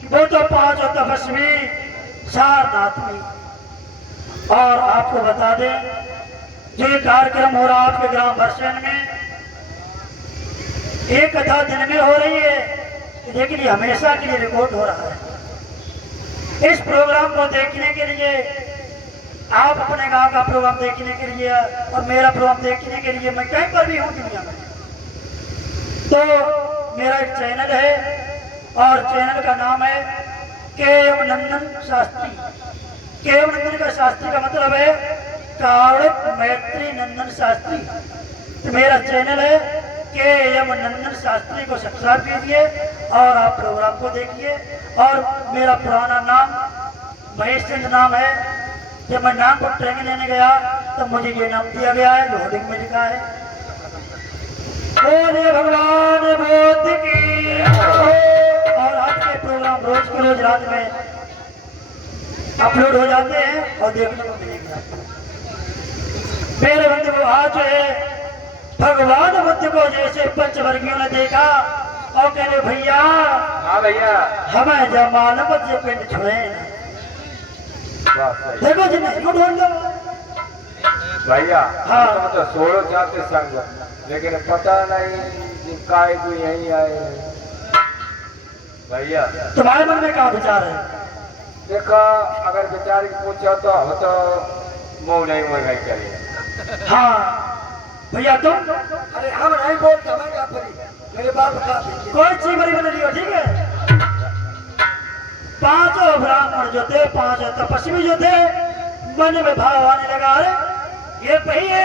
कि वो तो 5 तपस्वी सारनाथ में। और आपको बता दें जो ये कार्यक्रम हो रहा आपके ग्राम भरसेन में, एक कथा दिन में हो रही है, लेकिन ये हमेशा के लिए रिकॉर्ड हो रहा है। इस प्रोग्राम को देखने के लिए आप अपने गांव का प्रोग्राम देखने के लिए और मेरा प्रोग्राम देखने के लिए मैं कहीं पर भी हूँ दुनिया में, तो मेरा एक चैनल है और चैनल का नाम है के.एम. नंदन शास्त्री। के.एम. नंदन का शास्त्री का मतलब है कावड़क मैत्री नंदन शास्त्री। तो मेरा चैनल है के.एम. नंदन शास्त्री को सब्सक्राइब कीजिए और आप प्रोग्राम को देखिए। और मेरा पुराना नाम महेश चंद्र नाम है। जब मैं नाम पर ट्रेनिंग लेने गया तो मुझे ये नाम दिया गया है जो होर्डिंग में लिखा है। बोले भगवान बुद्ध की। और आज के प्रोग्राम रोज के रोज रात में अपलोड हो जाते हैं और देखने को मिलेगा। मेरे बंधु आज भगवान बुद्ध को जैसे पंचवर्गियों ने देखा और कहने भैया, हाँ भैया, हमें जमाल बच्चे पिंड छुड़े देखो जी नहीं ढूंढ लो भैया। हाँ। तो 16 जाते संग, लेकिन पता नहीं काय को यही आए भैया। तुम्हारे मन में क्या विचार है? देखा अगर विचार की पूछो तो हम तो मुँह नहीं मोड़ गई चाहिए। हाँ भैया तुम? अरे हम नहीं बोलते, हमें क्या पड़ी, मेरे बाप का कोई चीज बड़ी बना लियो, ठीक है? पांचों ब्राह्मण जो थे, पांच तपस्वी जो थे, मन में भाव आने लगा, अरे ये पहिए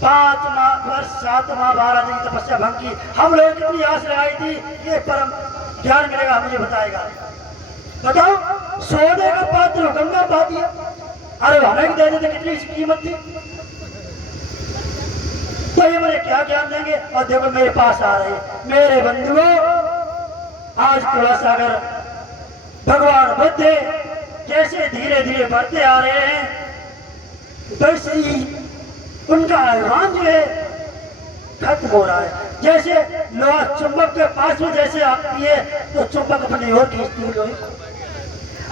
5 वर्ष 7 माह 12 दिन की तपस्या भंग की, हम लोग कितनी आस लगाई थी ये परम ज्ञान मिलेगा, मुझे बताएगा। बताओ, सोने का पात्र गंगा पा दिया, अरे हमें दे देते कितनी इसकी कीमत थी, तो ये मुझे क्या ज्ञान देंगे? और देखो मेरे पास आ रहे मेरे बंधुओं, आज थोड़ा सा अगर भगवान बुद्ध जैसे धीरे धीरे बढ़ते आ रहे हैं वैसे ही उनका आह्वान जो है खत्म हो रहा है। जैसे लोहा चुंबक के पास में जैसे आती है तो चुंबक अपनी ओर खींचती है लोहे,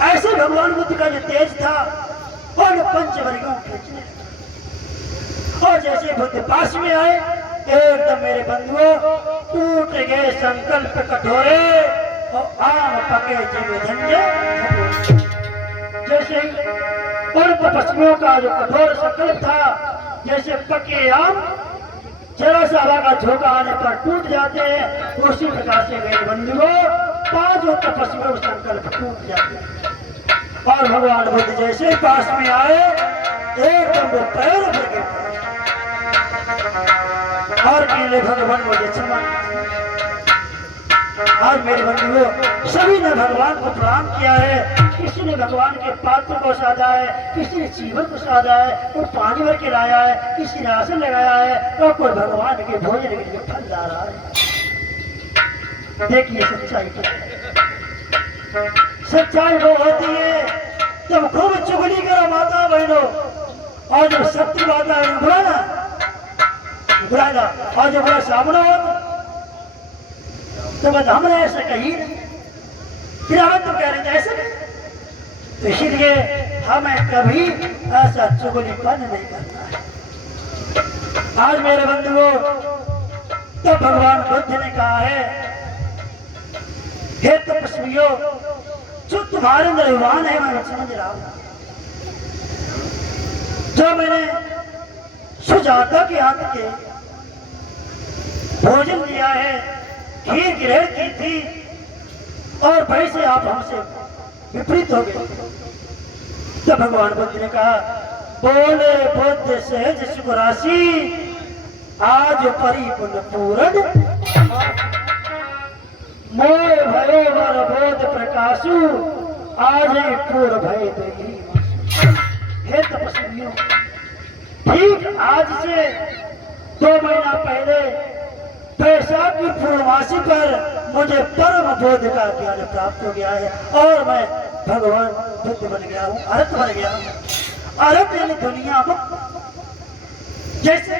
ऐसे भगवान बुद्ध का जो तेज था और पंचवर्गों खींचने लगा। और जैसे बुद्ध पास में आए एकदम मेरे बंधुओं टूट गए संकल्प कठोरे और आम पके जीव धन्य। जैसे उन तपस्वियों का जो कठोर संकल्प था, जैसे पके आम जरा सा हवा का झोंका आने पर टूट जाते हैं, उसी प्रकार से मेरे बंधुओं पांचों तपस्वियों संकल्प टूट जाते हैं। और भगवान बुद्ध जैसे पास में आए एकदम वो पैर पर गिर पड़े और कहने भगवान मुझे क्षमा। आज मेरे बंधुओं सभी ने भगवान को प्रणाम किया है, किसी ने भगवान के पात्र को साधा है, किसी ने जीवन को साधा है, कोई पानी भर के लाया है, किसी ने आसन लगाया है और कोई भगवान के भोजन के लिए फल ला रहा है। देखिए सच्चाई क्या है। सच्चाई वो होती है जब खूब चुगली करो माता बहनों, और जब सत्य बात है बुलाना और जब बड़ा सामना हो तो बस हमने ऐसे कही नहीं, फिर हम तो कह रहे थे ऐसे नहीं, तो इसीलिए हमें कभी ऐसा चुगलीपन नहीं करना है। आज मेरे बंधुओं तो भगवान बुद्ध ने कहा है, हे तपस्वियों जो तुम्हारे निर्वाण है मैं समझ रहा हूं। जो मैंने सुजाता के हाथ के भोजन दिया है, खीर ग्रहण की थी और भाई से आप हमसे विपरीत हो गए। तो भगवान बुद्ध ने कहा, बोले बुद्ध सहज सुख राशि आज परिपूर्ण पूर्ण मोह भयो वर बोध प्रकाशु आज पूर्ण भय देगी। हे तपस्वियों, ठीक आज से 2 महीना पहले बैसाख की पूर्णमासी पर मुझे परम बोध का ज्ञान प्राप्त हो गया है और मैं भगवान बुद्ध बन गया हूँ, अर्थ बन गया हूँ। अर्थ यानी दुनिया मुक्त। जैसे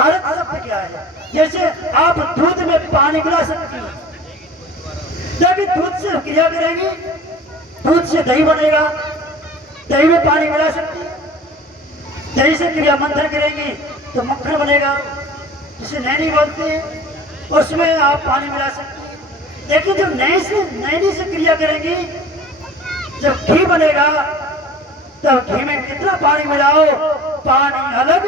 अर्थ शब्द क्या है? जैसे आप दूध में पानी मिला सकती हैं, लेकिन दूध से क्रिया करेंगी, दूध से दही बनेगा, दही में पानी मिला सकती है, दही से क्रिया मंथन करेंगी तो मक्खन बनेगा, जिसे नैनी बोलते हैं, उसमें आप पानी मिला सकते हैं। लेकिन जब नैनी से क्रिया करेंगी, जब घी बनेगा तब घी में कितना पानी मिलाओ, पानी अलग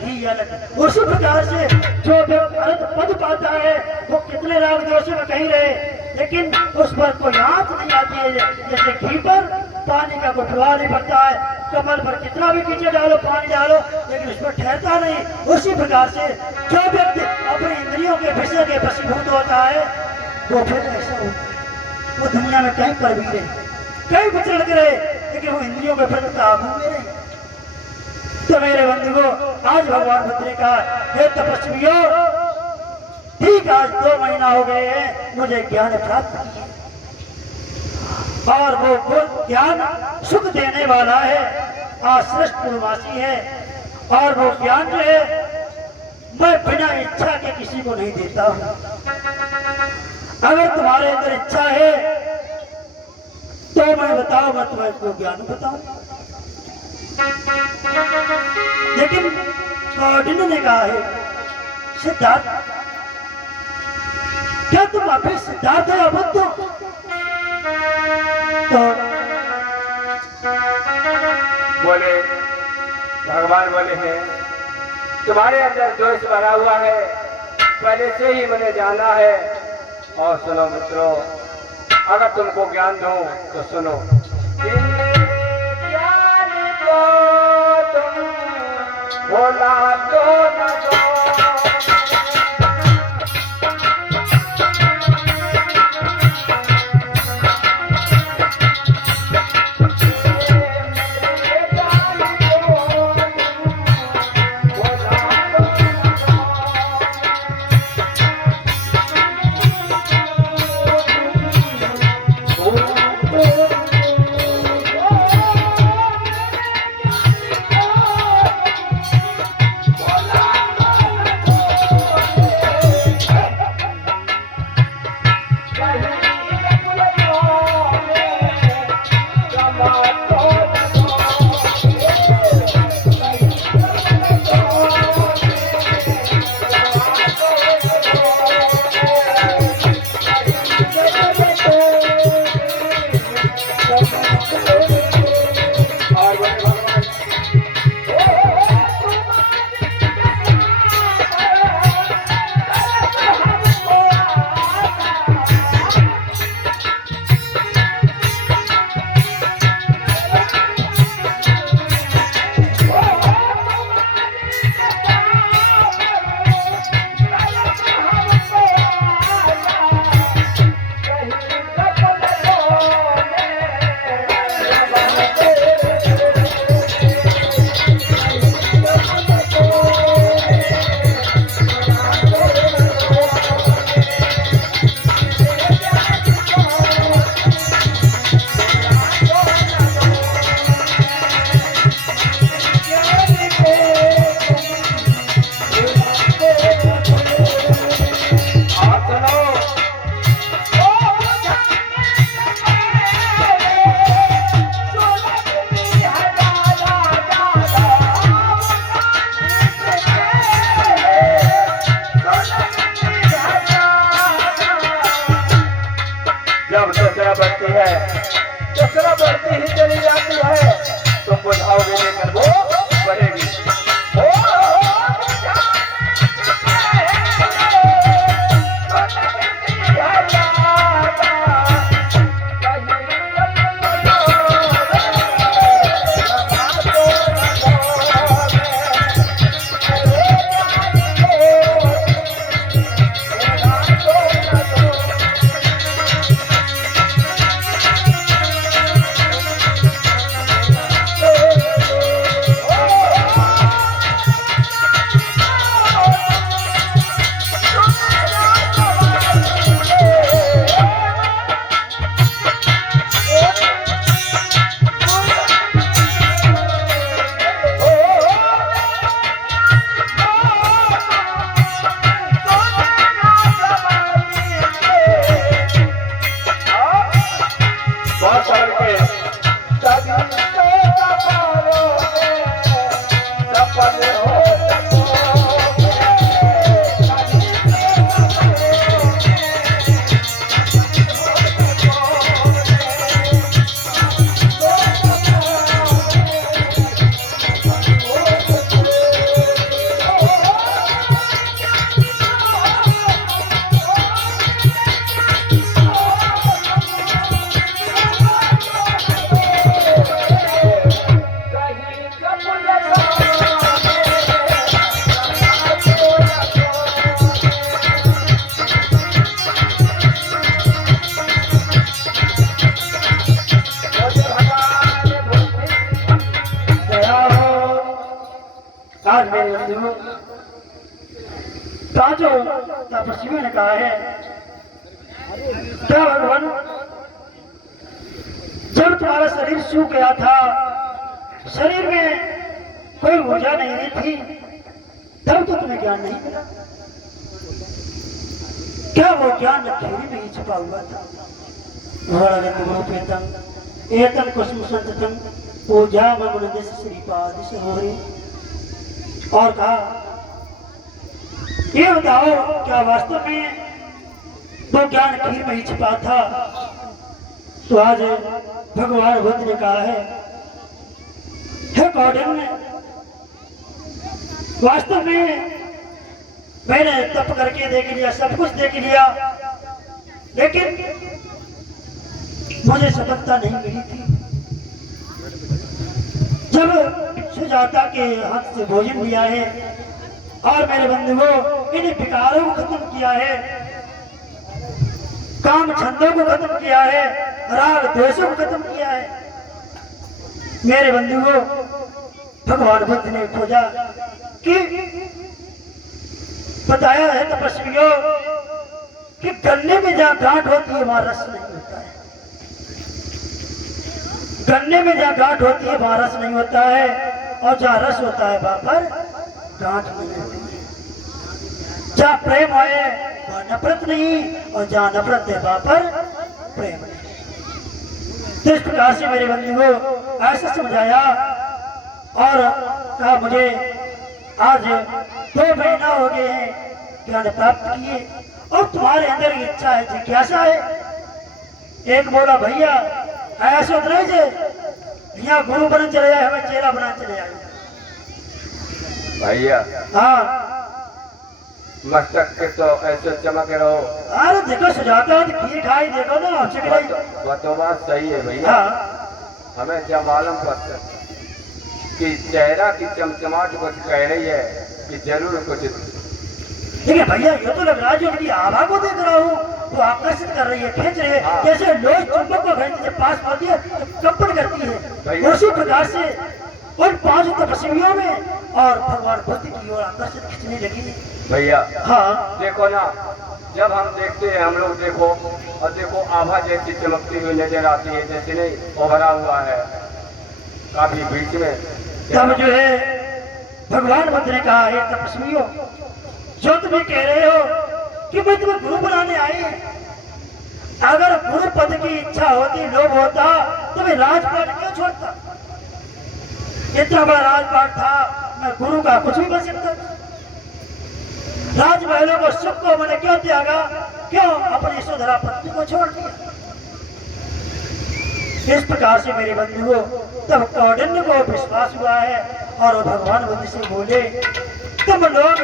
घी अलग। उसी प्रकार से जो व्यक्ति अर्थ पद पाता है वो कितने राग दोषों में कहीं रहे, लेकिन उस पर कोई आंच नहीं आती है। जैसे घी पर पानी का कोई प्रभाव नहीं पड़ता है, कमल पर कितना भी कीचड़ डालो, पानी डालो, लेकिन उस पर ठहरता नहीं। उसी प्रकार से जो व्यक्ति अपनी इंद्रियों के विषय के वशीभूत होता है वो फिर ऐसा होता है, वो दुनिया में कहीं पर भी रहे, कहीं विचरण करे, लेकिन वो इंद्रियों के प्रति काबू में रहे। तो मेरे बंधुओं, आज भगवान बुद्ध ने कहा, हे तपस्वियों, ठीक आज 2 महीना हो गए हैं मुझे ज्ञान प्राप्त किया, और वो ज्ञान सुख देने वाला है, आश्रेष्ठ पूर्ववासी है, और वो ज्ञान जो है मैं बिना इच्छा के किसी को नहीं देता हूं। अगर तुम्हारे अंदर इच्छा है तो मैं बताओ, मैं तुम्हें को ज्ञान बताऊं। लेकिन कौंडिन्य ने कहा है, सिद्धार्थ, क्या तुम अभी सिद्धार्थ हो या बुद्ध हो? तो बोले, भगवान बोले हैं, तुम्हारे अंदर दोष भरा हुआ है, पहले से ही मैंने जाना है। और सुनो मित्रों, अगर तुमको ज्ञान दूं तो सुनो, ज्ञान को तुम भोला तो न दो। बढ़ती है, चक्र बढ़ती ही चली जाती है, तुम बुझाओगे लेकर वो बढ़ेगी। आज मेरे बंधु पांचों तपस्वियों ने कहा है क्या भगवान, जब तुम्हारा शरीर सूख गया था, शरीर में कोई ऊर्जा नहीं रही थी, तब तो तुम्हें ज्ञान नहीं मिला? क्या वो ज्ञान खीरी में ही छुपा हुआ था? एतम कुसुम संततम पूजा ममन श्रीपाद सहोरे। और कहा ये बताओ, क्या वास्तव में वो ज्ञान खीर में ही छिपा था? तो आज भगवान बुद्ध ने कहा है कौंडिन्य, वास्तव में मैंने तप करके देख लिया, सब कुछ देख लिया, लेकिन मुझे सफलता नहीं मिली थी। जब सुजाता के हाथ से भोजन लिया है और मेरे बंधुओं इन विकारों को खत्म किया है, काम छंदों को खत्म किया है, राग द्वेषों को खत्म किया है, मेरे बंधुओं भगवान बुद्ध ने खोजा कि बताया है तपस्वियों कि गन्ने में जहां गांठ होती है वहां रस नहीं होता है। गन्ने में जहां गांठ होती है वहां रस नहीं होता है, और जहां रस होता है वहां पर गांठ नहीं होती है। जहां प्रेम है वहां नफरत नहीं, और जहां नफरत है वहां पर प्रेम नहीं। तो इस प्रकार से मेरे बंधुओं ऐसा समझाया और कहा मुझे आज 2 महीना हो गए हैं ज्ञान प्राप्त किए, और तुम्हारे अंदर इच्छा है, जिज्ञासा है। एक बोला भैया ऐसा तो नहीं जे यहाँ गुरु बन चले जाए, हमें चेला बना चले जाए। भैया हाँ मस्तक के तो ऐसे चमक रहो। अरे देखो सुजाता खीर खाई, देखो ना वो तो बात सही है भैया। हाँ हमें क्या मालूम पड़ता कि चेहरा की चमचमाहट कुछ कह रही है कि जरूर कुछ। देखिए भैया ये तो लग रहा है जो मेरी आभा को देख रहा हूँ वो आकर्षित कर रही है, खींच रही है, जैसे लोग चुंबक को खींचते पास पाती है कंपन करती है, उसी प्रकार से उन 5 तपस्वियों में और भगवान बुद्ध की ओर आकर्षित खींचने लगी भैया। हाँ देखो ना, जब हम देखते हैं हम लोग देखो, और देखो आभा जैसी चमकती हुई नजर आती है, जैसे नहीं उभरा हुआ है काफी बीच में। तब जो है भगवान बुद्ध ने कहा हे तपस्वियों, जो तुम्हें कह रहे हो कि मैं तुम्हें गुरु बनाने आई, अगर गुरु पद की इच्छा होती, लोभ होता, तो मैं राजपाट क्यों छोड़ता? इतना बड़ा राजपाट था, मैं गुरु का कुछ भी बन सकता था। राजमहलों को सुख को मैंने क्यों त्यागा, क्यों अपनी सुधरा पत्नी को छोड़ दिया? इस प्रकार से मेरे बंधुओं तब कौंडिन्य को विश्वास हुआ है और वो भगवान बुद्ध से बोले तुम लोग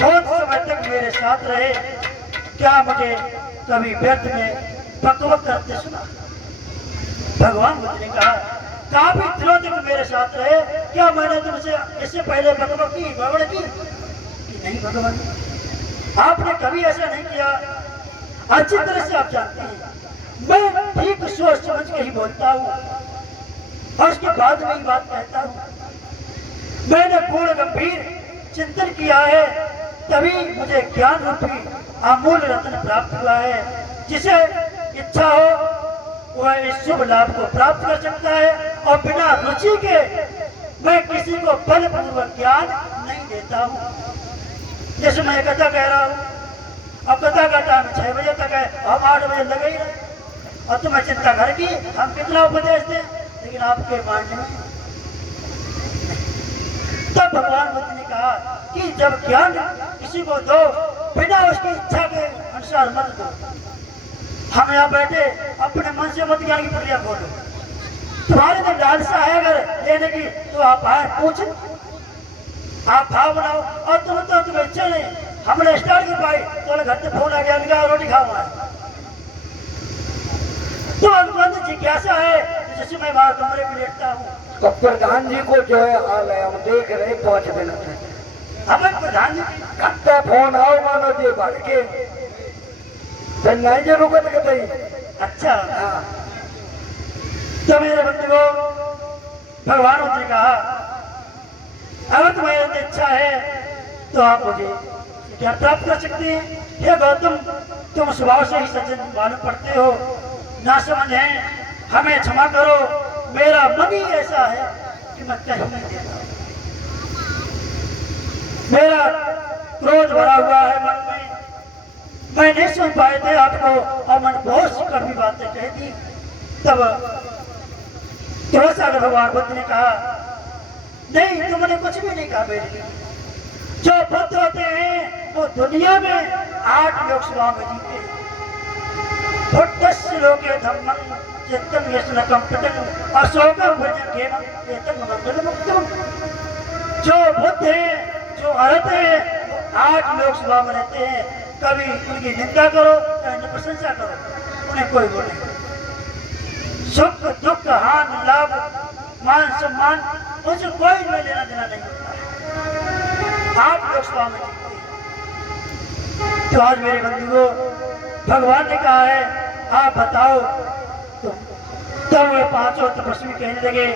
बहुत समय तक मेरे साथ रहे, क्या मुझे कभी व्यर्थ में बकबक करते सुना? भगवान बुद्ध ने कहा काफी दिनों तक मेरे साथ रहे, क्या मैंने तुमसे इससे पहले बकबक की, बड़बड़ की? नहीं भगवान, आपने कभी ऐसा नहीं किया। अच्छी तरह से आप जानते हैं मैं ठीक सोच समझ के ही बोलता हूँ और उसके बाद में ही बात कहता हूँ। मैंने पूर्ण गंभीर चिंतन किया है, तभी मुझे ज्ञान रूपी अमूल रत्न प्राप्त हुआ है। जिसे इच्छा हो वह इस शुभ लाभ को प्राप्त कर सकता है, और बिना रुचि के मैं किसी को बलपूर्वक ज्ञान नहीं देता हूँ। जैसे मैं कथा कह रहा हूँ, अब कथा का टाइम 6 बजे तक है, हम 8 बजे लगे ही रहे, और तुम्हें चिंता घर की हम कितना उपदेश दें, लेकिन आपके मानने में। तब भगवान बुद्ध ने कहा कि जब ज्ञान किसी को दो, बिना उसकी इच्छा के अनुसार मत दो। हम यहाँ बैठे अपने मन से मत ज्ञान की प्रक्रिया खोलो। तुम्हारे में लालसा है अगर लेने की तो आप आए पूछ, आप भाव बनाओ, और तुम्हें इच्छा नहीं, हमने स्टार्ट कर पाई तो घर से फोन आ गया रोटी खाऊंगा। तो भगवान जिज्ञासा है जैसे मैं बाहर कमरे में लेटता हूँ। तो प्रधान जी को जो है हाल है, हम देख रहे 5 मिनट में हमें प्रधान जी कत्ते फोन आओ मानो जी भर के नहीं जो रुकत कतई। अच्छा हाँ तो मेरे बंधुओं भगवान ने कहा अगर तुम्हारी इच्छा है तो आप मुझे क्या प्राप्त कर सकते हैं। हे गौतम, तुम स्वभाव से ही सज्जन मालूम पड़ते हो, ना समझ है, हमें क्षमा करो। मेरा मन ही ऐसा है कि मैं कह नहीं देता। मेरा क्रोध भरा हुआ है मन में, मैं नहीं सुन पाए थे आपको और मैंने बहुत सी कड़वी बातें कह दी। तब सागर भगवान बुद्ध ने कहा, नहीं, तुमने कुछ भी नहीं कहा बेटी। जो बुद्ध होते हैं वो दुनिया में 8 लोकसभा में जीते हैं। लोके धम्मं चित्तम यशनकम पितम अशोकम भजन केतम मंगल मुक्तम। जो बुद्ध है, जो अर्हत है, 8 लोकसभा में रहते हैं। कभी उनकी निंदा करो या प्रशंसा करो, उन्हें कोई वो नहीं। सुख दुख हानि लाभ मान सम्मान उनसे कोई में लेना देना नहीं होता है। 8 लोकसभा में जीतते हैं। तो आज मेरे बंधुओं, भगवान ने कहा है आप बताओ। तब वे 5 तपस्वी कहने लगे,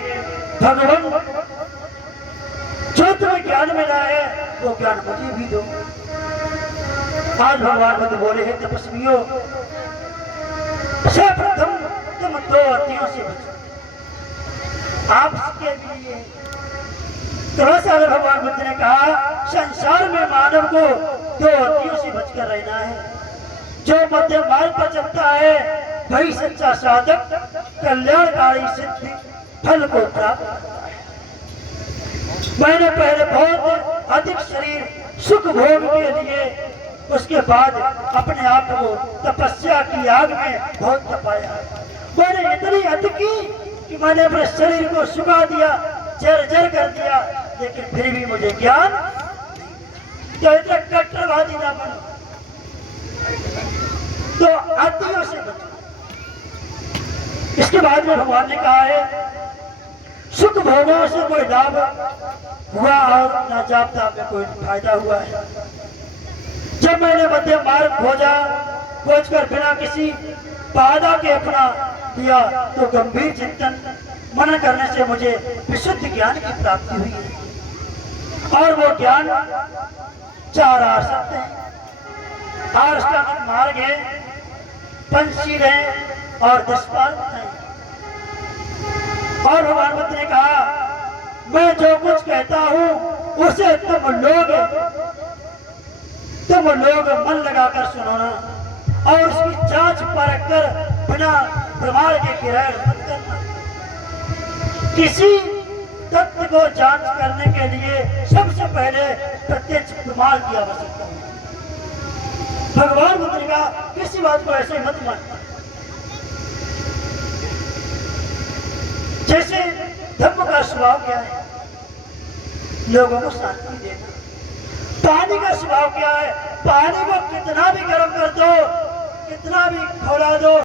भगवान जो तुम्हें ज्ञान मिला है वो ज्ञान मुझे भी दो। आज भगवान बुद्ध बोले हैं, तपस्वियों, सर्वप्रथम तुम 2 अतियों से बचो। आपके लिए सागर भगवान बुद्ध ने कहा, संसार में मानव को 2 अतियों से बचकर रहना है। जो मध्य मार्ग पर चलता है वही सच्चा साधक कल्याणकारी सिद्धि फल को प्राप्त करता है। मैंने पहले बहुत अधिक शरीर सुख भोग के लिए, उसके बाद अपने आप को तपस्या की आग में बहुत तपाया। मैंने इतनी हद की कि मैंने अपने शरीर को सुखा दिया, जर्जर कर दिया, लेकिन फिर भी मुझे ज्ञान तो इतना कट्टरवादी ना बनो। तो अतियों से बचो। इसके बाद में भगवान ने कहा है, सुख भोगों से कोई लाभ हुआ और ना जापता में कोई फायदा हुआ है। जब मैंने मध्य मार्ग खोजकर बिना किसी बाधा के अपना दिया तो गंभीर चिंतन मन करने से मुझे विशुद्ध ज्ञान की प्राप्ति हुई है। और वो ज्ञान 4 आर्षद है, अष्टांगिक मार्ग है, पंचशील है और 10 पाद है। और भगवान बुद्ध ने कहा, मैं जो कुछ कहता हूं उसे तुम लोग मन लगाकर सुनो ना, और उसकी जांच परख कर बिना प्रमाण के ग्रहण मत करना। किसी तत्व को जांच करने के लिए सबसे पहले प्रत्यक्ष प्रमाण की आवश्यकता है। भगवान बुद्ध ने कहा, किसी बात को ऐसे मत मानना। जैसे धर्म का स्वभाव क्या है? लोगों को शांति देना। पानी का स्वभाव क्या है? पानी को कितना भी गर्म कर दो, कितना भी खौला दो,